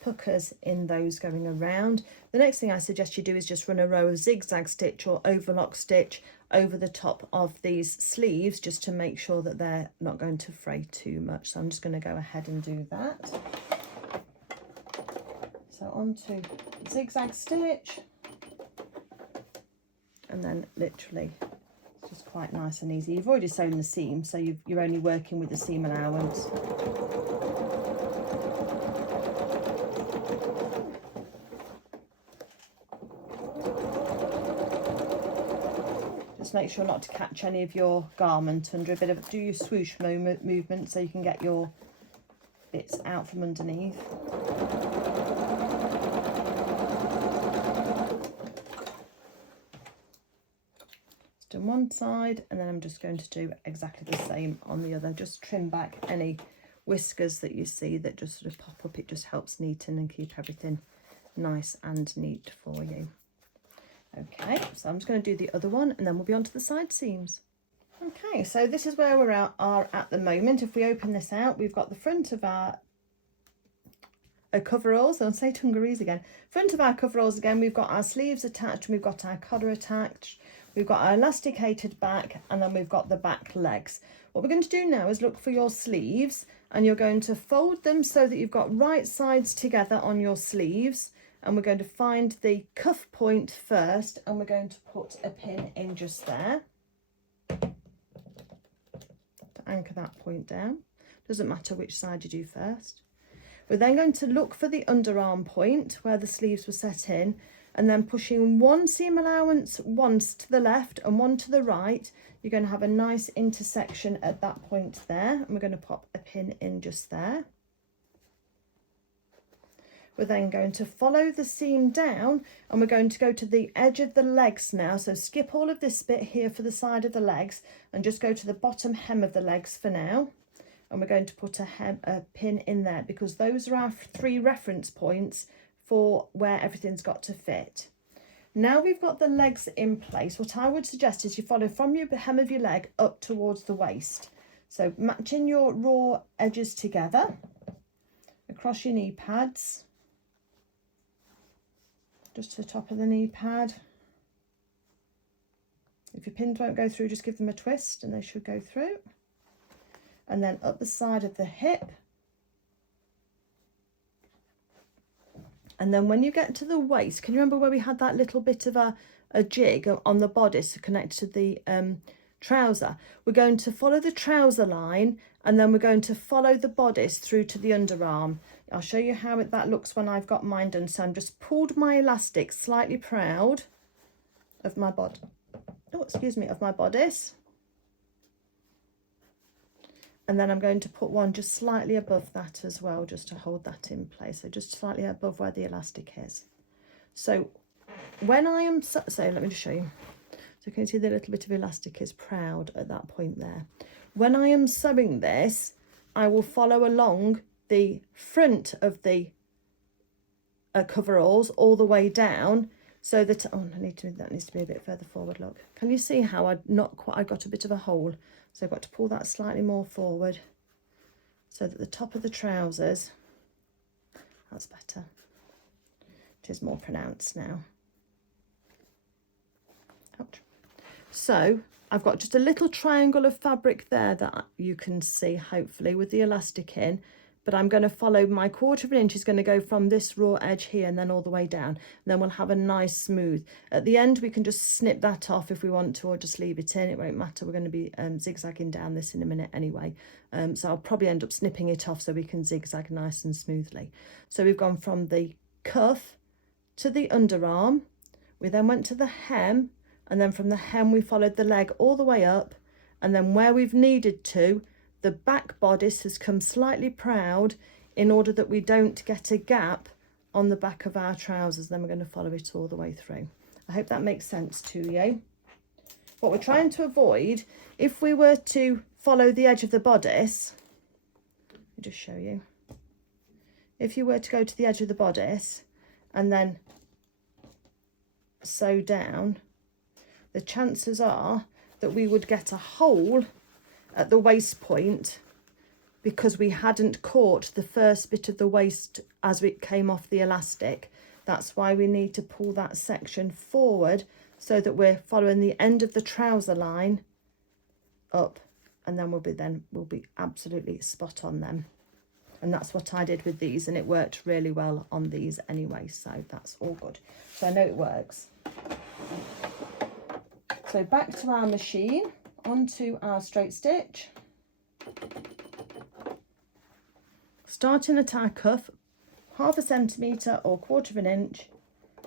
puckers in those going around. The next thing I suggest you do is just run a row of zigzag stitch or overlock stitch over the top of these sleeves, just to make sure that they're not going to fray too much. So I'm just going to go ahead and do that. So onto zigzag stitch, and then literally it's just quite nice and easy. You've already sewn the seam, so you're only working with the seam allowance. Just make sure not to catch any of your garment under a bit of, do your swoosh movement so you can get your bits out from underneath. Just on one side, and then I'm just going to do exactly the same on the other. Just trim back any whiskers that you see that just sort of pop up. It just helps neaten and keep everything nice and neat for you. Okay, so I'm just going to do the other one, and then we'll be on to the side seams. Okay, so this is where we are at the moment. If we open this out, we've got the front of our coveralls. I'll say dungarees again. Front of our coveralls again, we've got our sleeves attached, we've got our collar attached, we've got our elasticated back, and then we've got the back legs. What we're going to do now is look for your sleeves, and you're going to fold them so that you've got right sides together on your sleeves. And we're going to find the cuff point first, and we're going to put a pin in just there to anchor that point down. Doesn't matter which side you do first. We're then going to look for the underarm point where the sleeves were set in, and then pushing one seam allowance once to the left and one to the right, you're going to have a nice intersection at that point there, and we're going to pop a pin in just there. We're then going to follow the seam down, and we're going to go to the edge of the legs now. So skip all of this bit here for the side of the legs and just go to the bottom hem of the legs for now. And we're going to put a pin in there, because those are our 3 reference points for where everything's got to fit. Now we've got the legs in place, what I would suggest is you follow from your hem of your leg up towards the waist. So matching your raw edges together across your knee pads. Just to the top of the knee pad. If your pins won't go through, just give them a twist and they should go through. And then up the side of the hip. And then when you get to the waist, can you remember where we had that little bit of a jig on the bodice to connect to the trouser? We're going to follow the trouser line, and then we're going to follow the bodice through to the underarm. I'll show you how that looks when I've got mine done. So I'm just pulled my elastic slightly proud of my of my bodice. And then I'm going to put one just slightly above that as well, just to hold that in place. So just slightly above where the elastic is. So when I am, so let me just show you. So can you see the little bit of elastic is proud at that point there. When I am sewing this, I will follow along the front of the coveralls all the way down, so that that needs to be a bit further forward. Look, can you see how I got a bit of a hole? So I've got to pull that slightly more forward so that the top of the trousers, that's better, it is more pronounced now. Ouch. So I've got just a little triangle of fabric there that you can see, hopefully, with the elastic in, but I'm going to follow my 1/4 inch is going to go from this raw edge here and then all the way down, and then we'll have a nice smooth. At the end we can just snip that off if we want to, or just leave it in, it won't matter. We're going to be zigzagging down this in a minute anyway, so I'll probably end up snipping it off so we can zigzag nice and smoothly. So we've gone from the cuff to the underarm, we then went to the hem, and then from the hem we followed the leg all the way up, and then where we've needed to, the back bodice has come slightly proud in order that we don't get a gap on the back of our trousers. Then we're going to follow it all the way through. I hope that makes sense to you. What we're trying to avoid, if we were to follow the edge of the bodice, let me just show you. If you were to go to the edge of the bodice and then sew down, the chances are that we would get a hole at the waist point because we hadn't caught the first bit of the waist as it came off the elastic. That's why we need to pull that section forward so that we're following the end of the trouser line up, and then we'll be absolutely spot on then. And that's what I did with these, and it worked really well on these anyway, so that's all good. So I know it works. So back to our machine, onto our straight stitch. Starting at our cuff, 1/2 centimetre or 1/4 inch,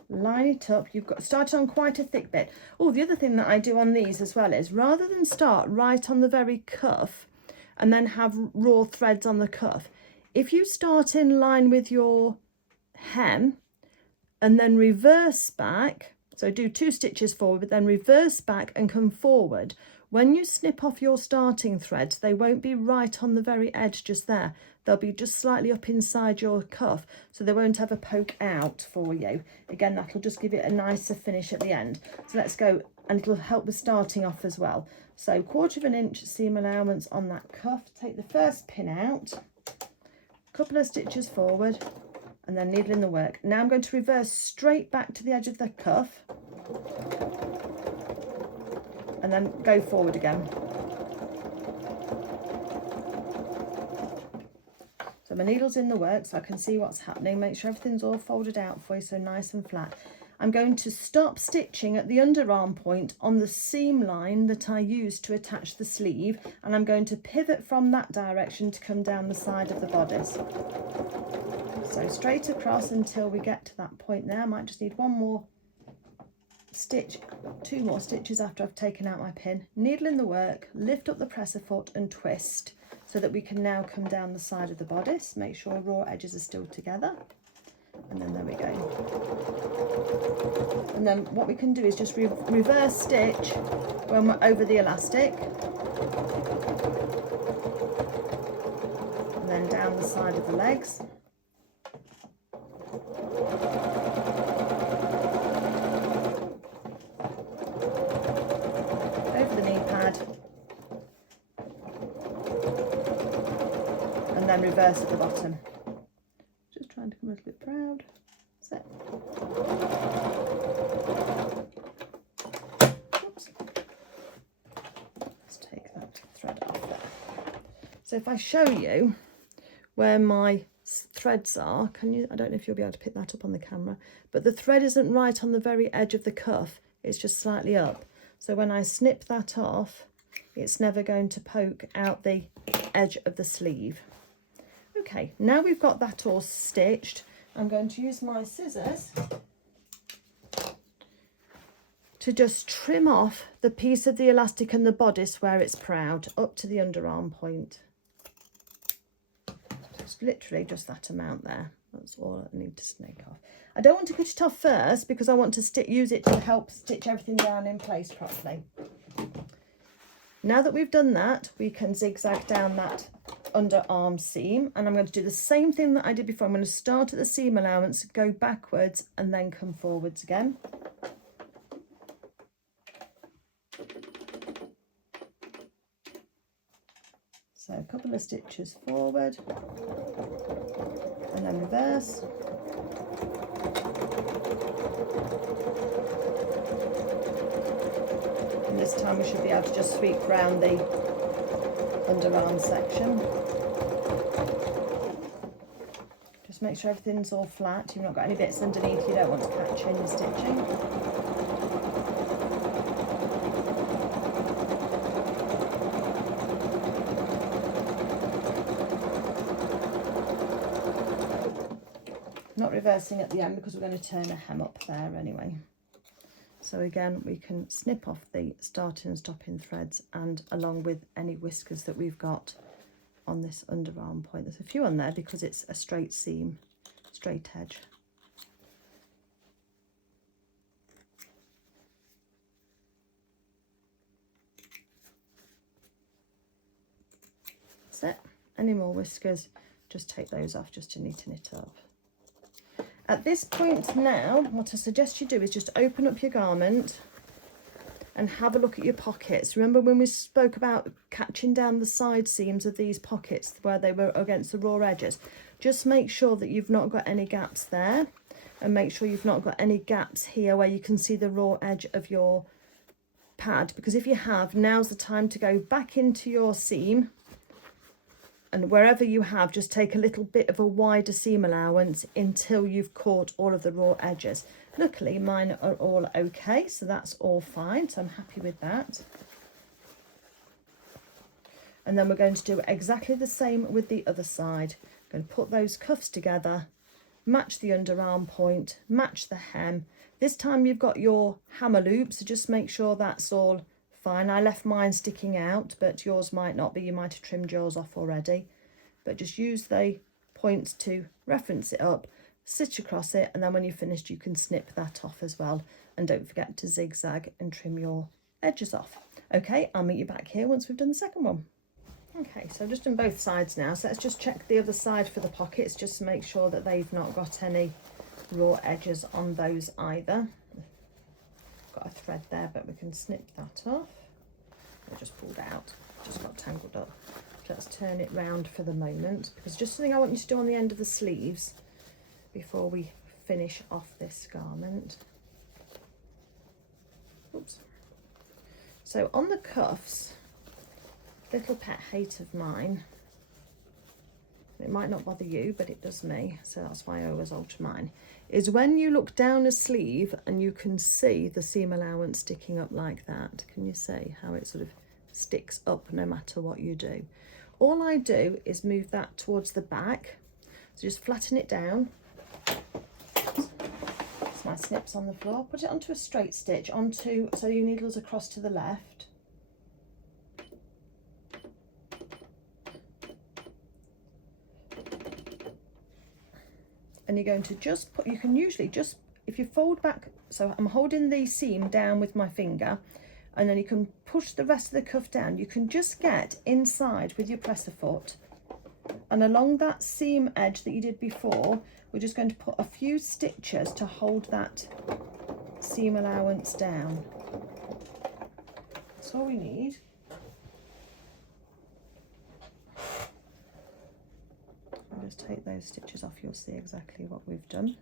line it up. You've got started on quite a thick bit. Oh, the other thing that I do on these as well is, rather than start right on the very cuff and then have raw threads on the cuff, if you start in line with your hem and then reverse back, so do 2 stitches forward but then reverse back and come forward, when you snip off your starting threads, they won't be right on the very edge just there. They'll be just slightly up inside your cuff, so they won't have a poke out for you. Again, that'll just give it a nicer finish at the end. So let's go, and it'll help with starting off as well. So 1/4 inch seam allowance on that cuff. Take the first pin out, couple of stitches forward, and then needle in the work. Now I'm going to reverse straight back to the edge of the cuff and then go forward again. So my needle's in the work so I can see what's happening. Make sure everything's all folded out for you, so nice and flat. I'm going to stop stitching at the underarm point on the seam line that I used to attach the sleeve, and I'm going to pivot from that direction to come down the side of the bodice. So straight across until we get to that point there. I might just need 1 more stitch, 2 more stitches after I've taken out my pin. Needle in the work, lift up the presser foot and twist so that we can now come down the side of the bodice. Make sure raw edges are still together. And then there we go. And then what we can do is just reverse stitch when we're over the elastic. And then down the side of the legs. Over the knee pad. And then reverse at the bottom. Just trying to come a little bit proud. That's it. Oops. Let's take that thread off there. So if I show you where my threads are, I don't know if you'll be able to pick that up on the camera, but the thread isn't right on the very edge of the cuff, it's just slightly up. So when I snip that off, it's never going to poke out the edge of the sleeve. Okay, now we've got that all stitched, I'm going to use my scissors to just trim off the piece of the elastic and the bodice where it's proud up to the underarm point. It's literally just that amount there. That's all I need to snake off. I don't want to cut it off first because I want to use it to help stitch everything down in place properly. Now that we've done that, we can zigzag down that underarm seam, and I'm going to do the same thing that I did before. I'm going to start at the seam allowance, go backwards and then come forwards again. So a couple of stitches forward and then reverse. And this time we should be able to just sweep round the underarm section. Just make sure everything's all flat. You've not got any bits underneath you don't want to catch in the stitching. Not reversing at the end because we're going to turn a hem up there anyway. So again, we can snip off the starting and stopping threads, and along with any whiskers that we've got on this underarm point. There's a few on there because it's a straight seam, straight edge. That's it. Any more whiskers, just take those off just to neaten it up. At this point now, what I suggest you do is just open up your garment and have a look at your pockets. Remember when we spoke about catching down the side seams of these pockets where they were against the raw edges? Just make sure that you've not got any gaps there, and make sure you've not got any gaps here where you can see the raw edge of your pad, because if you have, now's the time to go back into your seam, and wherever you have, just take a little bit of a wider seam allowance until you've caught all of the raw edges. Luckily mine are all okay, so that's all fine, so I'm happy with that. And then we're going to do exactly the same with the other side. I'm going to put those cuffs together, match the underarm point, match the hem. This time you've got your hammer loop, so just make sure that's all fine. I left mine sticking out, but yours might not be. You might have trimmed yours off already. But just use the points to reference it up, stitch across it, and then when you're finished you can snip that off as well. And don't forget to zigzag and trim your edges off. Okay, I'll meet you back here once we've done the second one. Okay, so I've just done both sides now, so let's just check the other side for the pockets, just to make sure that they've not got any raw edges on those either. Got a thread there, but we can snip that off. I just pulled out, just got tangled up. Let's turn it round for the moment, because just something I want you to do on the end of the sleeves before we finish off this garment. Oops. So on the cuffs, little pet hate of mine, it might not bother you, but it does me, so that's why I always alter mine, is when you look down a sleeve and you can see the seam allowance sticking up like that. Can you see how it sort of sticks up no matter what you do? All I do is move that towards the back, so just flatten it down. It's my snips on the floor. Put it onto a straight stitch, so your needle's across to the left. And you're going to just put, you can usually just, if you fold back, so I'm holding the seam down with my finger, and then you can push the rest of the cuff down. You can just get inside with your presser foot, and along that seam edge that you did before, we're just going to put a few stitches to hold that seam allowance down. That's all we need. I'll just take those stitches off, you'll see exactly what we've done.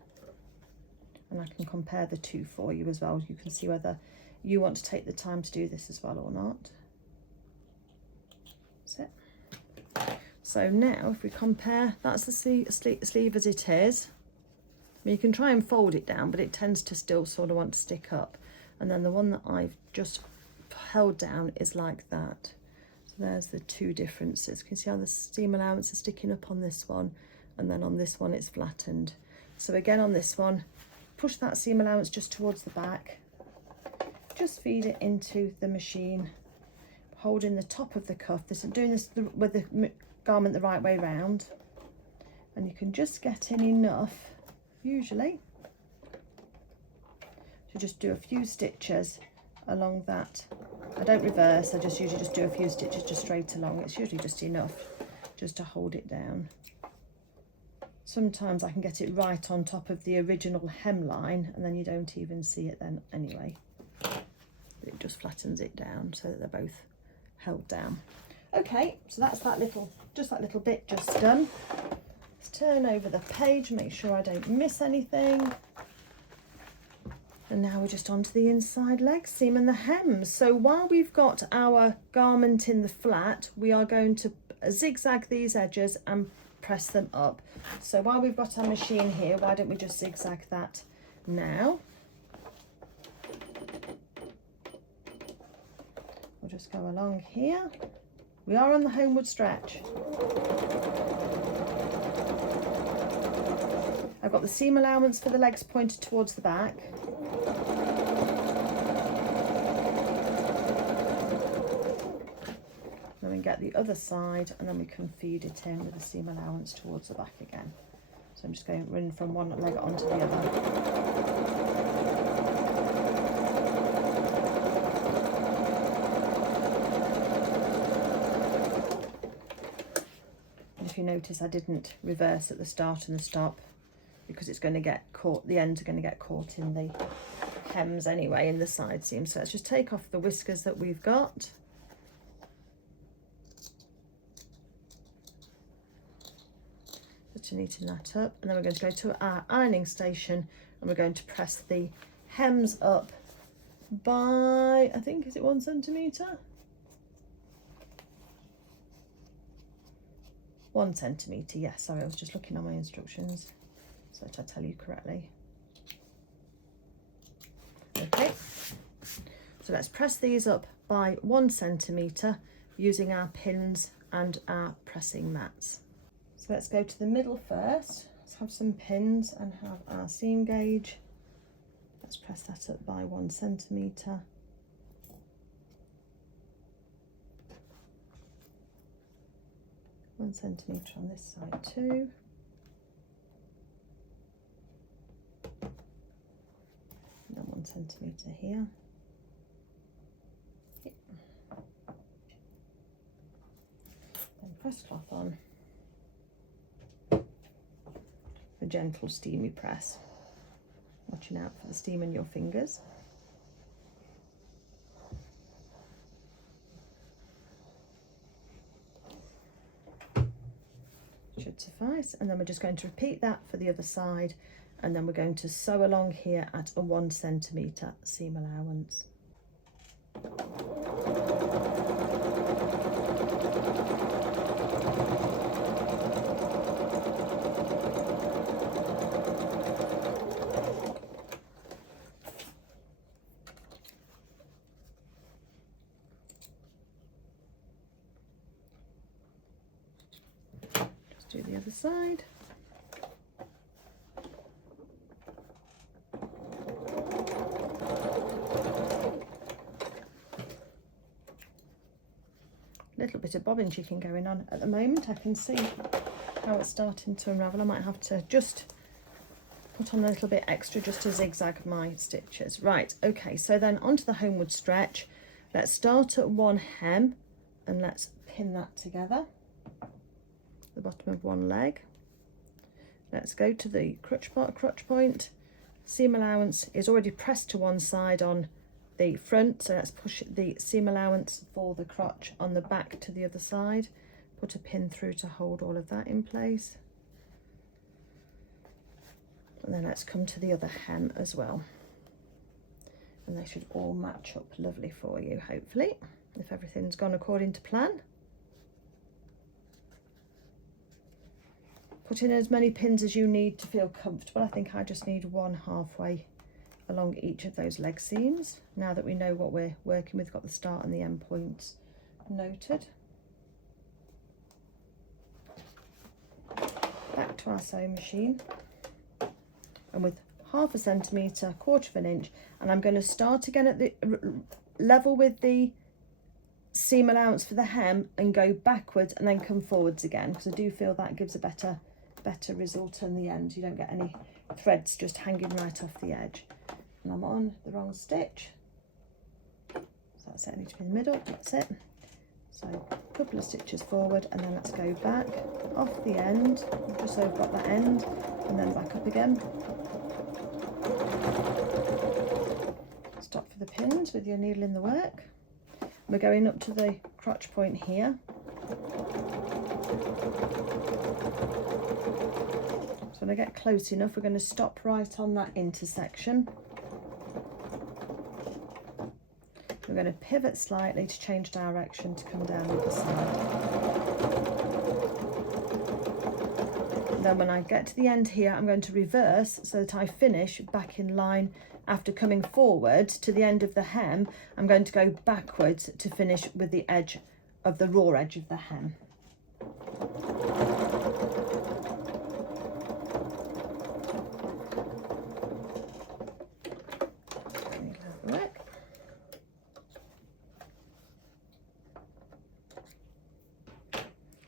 And I can compare the two for you as well. You can see whether you want to take the time to do this as well or not. That's it. So now if we compare, that's the sleeve as it is. I mean, you can try and fold it down, but it tends to still sort of want to stick up. And then the one that I've just held down is like that. So there's the two differences. Can you see how the seam allowance is sticking up on this one, and then on this one it's flattened. So again on this one, push that seam allowance just towards the back. Just feed it into the machine, holding the top of the cuff. Doing this with the garment the right way round, and you can just get in enough, usually, to just do a few stitches along that. I don't reverse, I just usually just do a few stitches just straight along. It's usually just enough just to hold it down. Sometimes I can get it right on top of the original hemline, and then you don't even see it then anyway. It just flattens it down so that they're both held down. Okay, so that's that little bit just done. Let's turn over the page, make sure I don't miss anything. And now we're just onto the inside leg seam and the hems. So while we've got our garment in the flat, we are going to zigzag these edges and press them up. So while we've got our machine here, why don't we just zigzag that now? We'll just go along here. We are on the homeward stretch. I've got the seam allowance for the legs pointed towards the back. Then we get the other side, and then we can feed it in with the seam allowance towards the back again. So I'm just going to run from one leg onto the other. If you notice, I didn't reverse at the start and the stop, because it's going to get caught, the ends are going to get caught in the hems anyway in the side seam. So let's just take off the whiskers that we've got. Just neaten that up, and then we're going to go to our ironing station and we're going to press the hems up by, I think, is it 1 centimetre? 1 centimetre, yes. Sorry, I was just looking at my instructions so that I tell you correctly. Okay, so let's press these up by 1 centimetre using our pins and our pressing mats. So let's go to the middle first. Let's have some pins and have our seam gauge. Let's press that up by 1 centimetre. One centimetre on this side too. And then 1 centimetre here. Yep. Then press cloth on. A gentle steamy press. Watching out for the steam in your fingers. Should suffice, and then we're just going to repeat that for the other side, and then we're going to sew along here at a 1 centimetre seam allowance. Do the other side. A little bit of bobbin chicken going on at the moment. I can see how it's starting to unravel. I might have to just put on a little bit extra just to zigzag my stitches. Right, okay, so then onto the homeward stretch. Let's start at 1 hem and let's pin that together. The bottom of 1 leg. Let's go to the crotch point. Seam allowance is already pressed to one side on the front, so let's push the seam allowance for the crotch on the back to the other side. Put a pin through to hold all of that in place. And then let's come to the other hem as well. And they should all match up lovely for you, hopefully, if everything's gone according to plan. Put in as many pins as you need to feel comfortable. I think I just need 1 halfway along each of those leg seams. Now that we know what we're working with, got the start and the end points noted. Back to our sewing machine, and with 1/2 centimetre, 1/4 of an inch, and I'm going to start again at the level with the seam allowance for the hem and go backwards and then come forwards again, because I do feel that gives a better result in the end. You don't get any threads just hanging right off the edge. And I'm on the wrong stitch, so that's it. I need to be in the middle. That's it. So a couple of stitches forward, and then let's go back off the end just so I've got that end, and then back up again. Stop for the pins with your needle in the work. We're going up to the crotch point here. So when I get close enough, we're going to stop right on that intersection. We're going to pivot slightly to change direction to come down the other side. And then when I get to the end here, I'm going to reverse so that I finish back in line. After coming forward to the end of the hem, I'm going to go backwards to finish with the edge of the raw edge of the hem.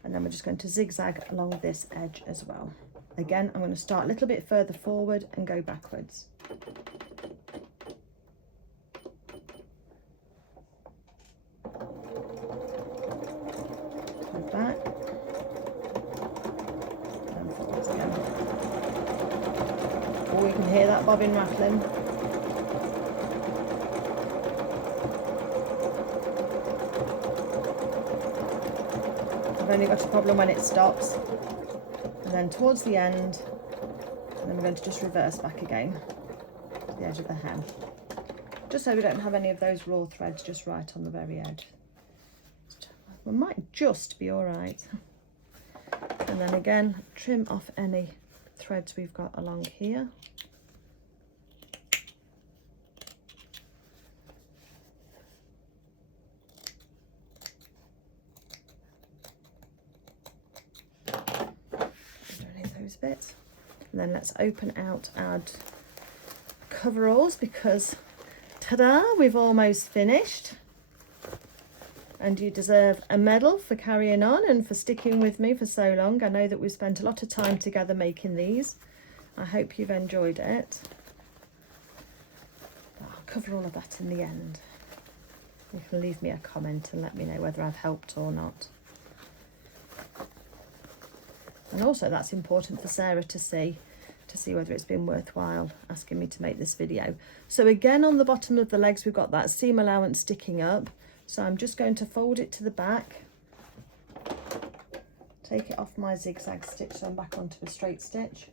And then we're just going to zigzag along this edge as well. Again, I'm going to start a little bit further forward and go backwards. Go back and forwards again. Oh, you can hear that bobbin rattling. only got a problem when it stops. And then towards the end, and then we're going to just reverse back again to the edge of the hem, just so we don't have any of those raw threads just right on the very edge. We might just be all right. And then again, trim off any threads we've got along here. Underneath those bits. And then let's open out our coveralls, because ta-da, we've almost finished. And you deserve a medal for carrying on and for sticking with me for so long. I know that we've spent a lot of time together making these. I hope you've enjoyed it. But I'll cover all of that in the end. You can leave me a comment and let me know whether I've helped or not. And also that's important for Sarah to see whether it's been worthwhile asking me to make this video. So again, on the bottom of the legs, we've got that seam allowance sticking up. So I'm just going to fold it to the back, take it off my zigzag stitch so I'm back onto a straight stitch.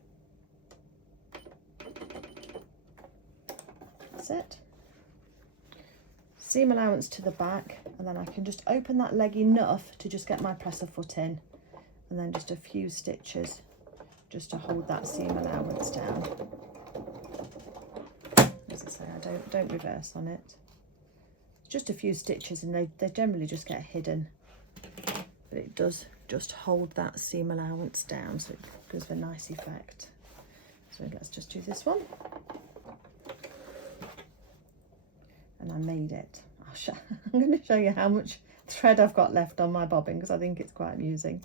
That's it. Seam allowance to the back, and then I can just open that leg enough to just get my presser foot in, and then just a few stitches just to hold that seam allowance down. As I say, I don't reverse on it. Just a few stitches, and they generally just get hidden, but it does just hold that seam allowance down, so it gives a nice effect. So let's just do this one, and I made it. I'm going to show you how much thread I've got left on my bobbin, because I think it's quite amusing.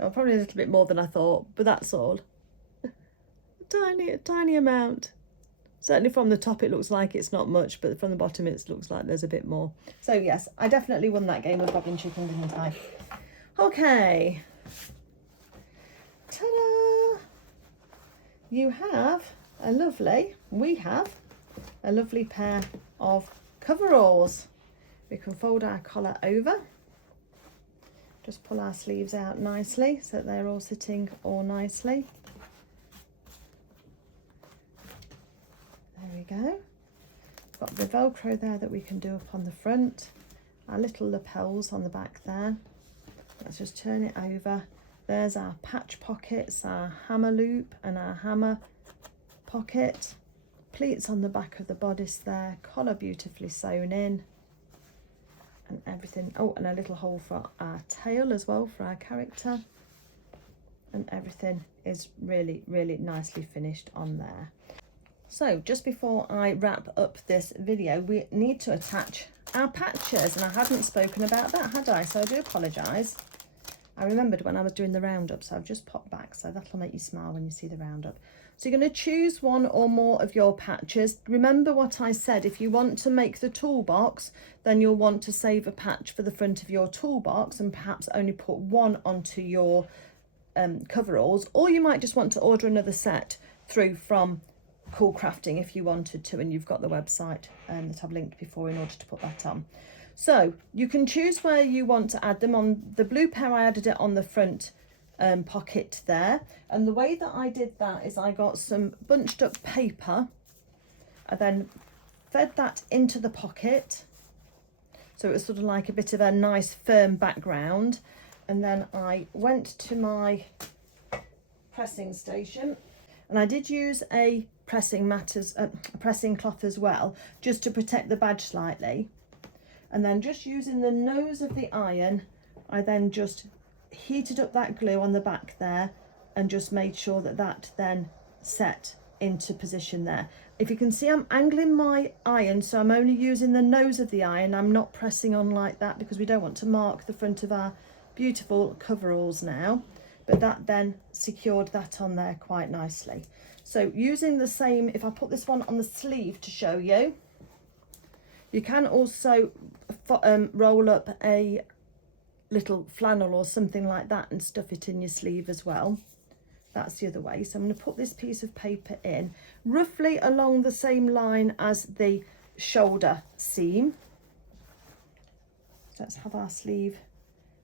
Oh, probably a little bit more than I thought, but that's all. A tiny amount. Certainly from the top it looks like it's not much, but from the bottom it looks like there's a bit more. So yes, I definitely won that game of bobbin chicken, didn't I? Okay. Ta-da! We have a lovely pair of coveralls. We can fold our collar over. Just pull our sleeves out nicely so that they're all sitting all nicely. There we go. Got the Velcro there that we can do up on the front. Our little lapels on the back there. Let's just turn it over. There's our patch pockets, our hammer loop and our hammer pocket. Pleats on the back of the bodice there. Collar beautifully sewn in. And everything. Oh, and a little hole for our tail as well for our character. And everything is really, really nicely finished on there. So just before I wrap up this video, we need to attach our patches, and I hadn't spoken about that, had I? So I do apologise. I remembered when I was doing the roundup, so I've just popped back, so that'll make you smile when you see the roundup. So you're going to choose one or more of your patches. Remember what I said, if you want to make the toolbox, then you'll want to save a patch for the front of your toolbox and perhaps only put one onto your coveralls, or you might just want to order another set through from CoolCrafting if you wanted to, and you've got the website that I've linked before in order to put that on. So you can choose where you want to add them. On the blue pair I added it on the front pocket there, and the way that I did that is I got some bunched up paper. I then fed that into the pocket so it was sort of like a bit of a nice firm background, and then I went to my pressing station, and I did use a pressing cloth as well, just to protect the badge slightly. And then just using the nose of the iron, I then just heated up that glue on the back there and just made sure that that then set into position there. If you can see, I'm angling my iron, so I'm only using the nose of the iron. I'm not pressing on like that because we don't want to mark the front of our beautiful coveralls now. But that then secured that on there quite nicely. So using the same, if I put this one on the sleeve to show you, you can also roll up a little flannel or something like that and stuff it in your sleeve as well. That's the other way. So I'm going to put this piece of paper in roughly along the same line as the shoulder seam. So let's have our sleeve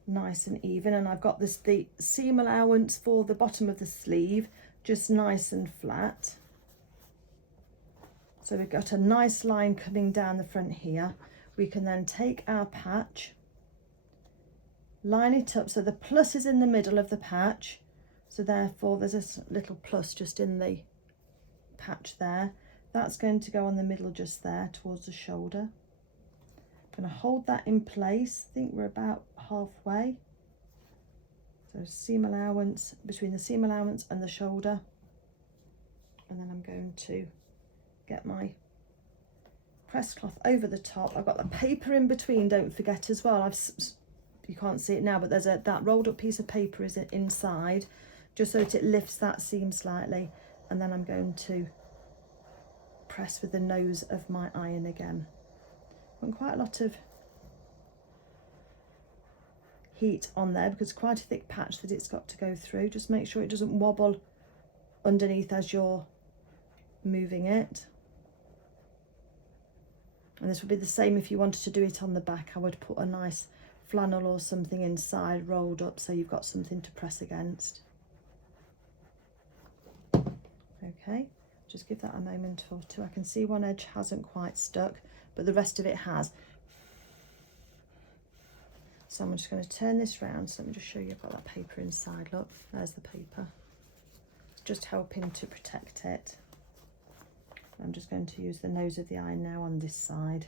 nice and even, and I've got the seam allowance for the bottom of the sleeve just nice and flat. So we've got a nice line coming down the front here. We can then take our patch, line it up so the plus is in the middle of the patch, so therefore there's a little plus just in the patch there. That's going to go on the middle just there towards the shoulder. I'm going to hold that in place. I think we're about halfway. So seam allowance between the seam allowance and the shoulder, and then I'm going to get my press cloth over the top. I've got the paper in between, don't forget as well. You can't see it now, but there's that rolled up piece of paper is inside, just so that it lifts that seam slightly, and then I'm going to press with the nose of my iron again. And quite a lot of heat on there because it's quite a thick patch that it's got to go through. Just make sure it doesn't wobble underneath as you're moving it. And this would be the same if you wanted to do it on the back. I would put a nice flannel or something inside rolled up so you've got something to press against. Okay, just give that a moment or two. I can see one edge hasn't quite stuck, but the rest of it has. So I'm just going to turn this round. So let me just show you, I've got that paper inside. Look, there's the paper. It's just helping to protect it. I'm just going to use the nose of the iron now on this side.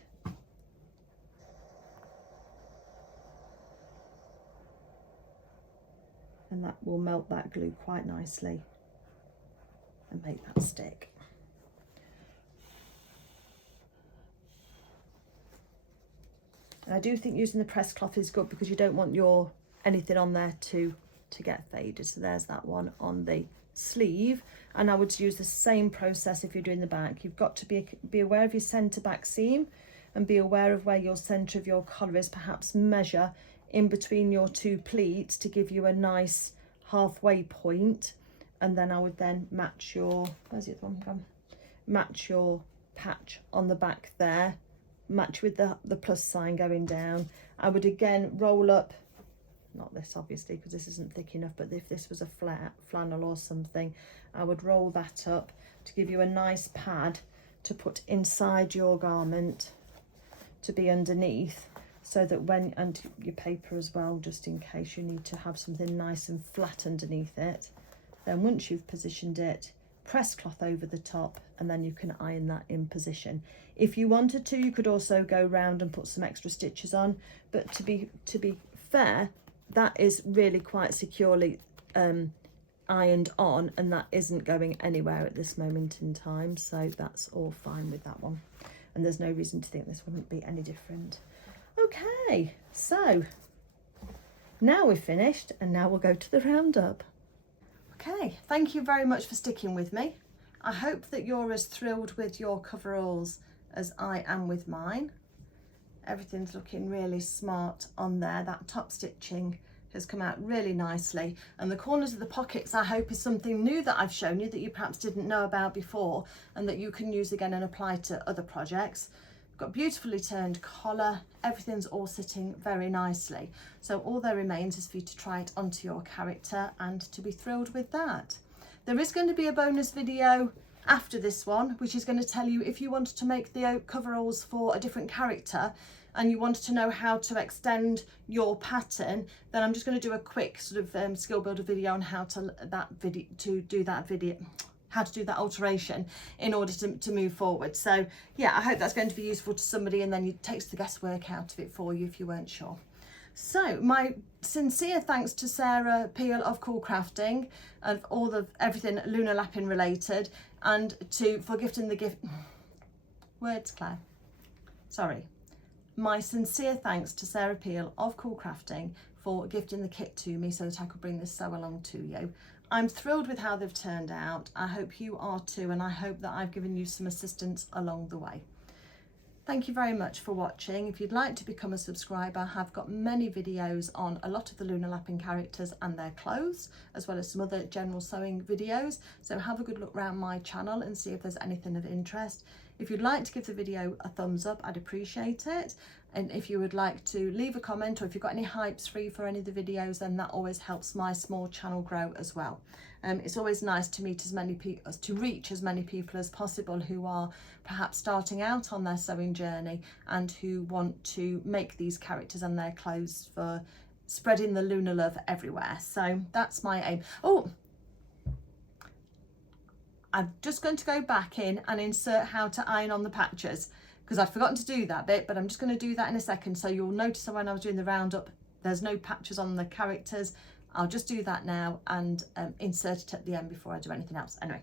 And that will melt that glue quite nicely and make that stick. And I do think using the press cloth is good because you don't want anything on there to get faded. So there's that one on the sleeve, and I would use the same process if you're doing the back. You've got to be aware of your centre back seam and be aware of where your centre of your collar is. Perhaps measure in between your two pleats to give you a nice halfway point, and then I would then match your, where's the other one gone? Match your patch on the back there, match with the plus sign going down. I would again roll up, not this obviously because this isn't thick enough, but if this was a flat flannel or something, I would roll that up to give you a nice pad to put inside your garment to be underneath, so that when, and your paper as well, just in case you need to have something nice and flat underneath it. Then once you've positioned it, press cloth over the top, and then you can iron that in position. If you wanted to, you could also go round and put some extra stitches on, but to be fair, that is really quite securely ironed on, and that isn't going anywhere at this moment in time, so that's all fine with that one, and there's no reason to think this wouldn't be any different. Okay, so now we've finished, and now we'll go to the roundup. Okay, thank you very much for sticking with me. I hope that you're as thrilled with your coveralls as I am with mine. Everything's looking really smart on there. That top stitching has come out really nicely, and the corners of the pockets I hope is something new that I've shown you that you perhaps didn't know about before, and that you can use again and apply to other projects. Got beautifully turned collar, everything's all sitting very nicely. So all there remains is for you to try it onto your character and to be thrilled with that. There is going to be a bonus video after this one, which is going to tell you if you wanted to make the coveralls for a different character and you wanted to know how to extend your pattern, then I'm just going to do a quick sort of skill builder video on how to do that alteration in order to move forward. So yeah, I hope that's going to be useful to somebody, and then it takes the guesswork out of it for you if you weren't sure. So my sincere thanks to Sarah Peel of CoolCrafting and everything Luna Lapin related, and for gifting the gift. Words, Claire. Sorry. My sincere thanks to Sarah Peel of CoolCrafting for gifting the kit to me so that I could bring this Sewalong to you. I'm thrilled with how they've turned out. I hope you are too, and I hope that I've given you some assistance along the way. Thank you very much for watching. If you'd like to become a subscriber, I've got many videos on a lot of the Luna Lapin characters and their clothes, as well as some other general sewing videos. So have a good look around my channel and see if there's anything of interest. If you'd like to give the video a thumbs up, I'd appreciate it. And if you would like to leave a comment, or if you've got any hypes for any of the videos, then that always helps my small channel grow as well. It's always nice to meet as many people, to reach as many people as possible who are perhaps starting out on their sewing journey and who want to make these characters and their clothes for spreading the Luna love everywhere. So that's my aim. Oh, I'm just going to go back in and insert how to iron on the patches, because I'd forgotten to do that bit, but I'm just going to do that in a second. So you'll notice that when I was doing the roundup, there's no patches on the characters. I'll just do that now and insert it at the end before I do anything else. Anyway,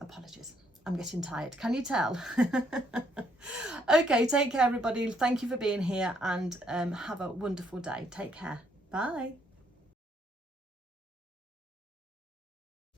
apologies. I'm getting tired. Can you tell? Okay, take care, everybody. Thank you for being here, and have a wonderful day. Take care. Bye.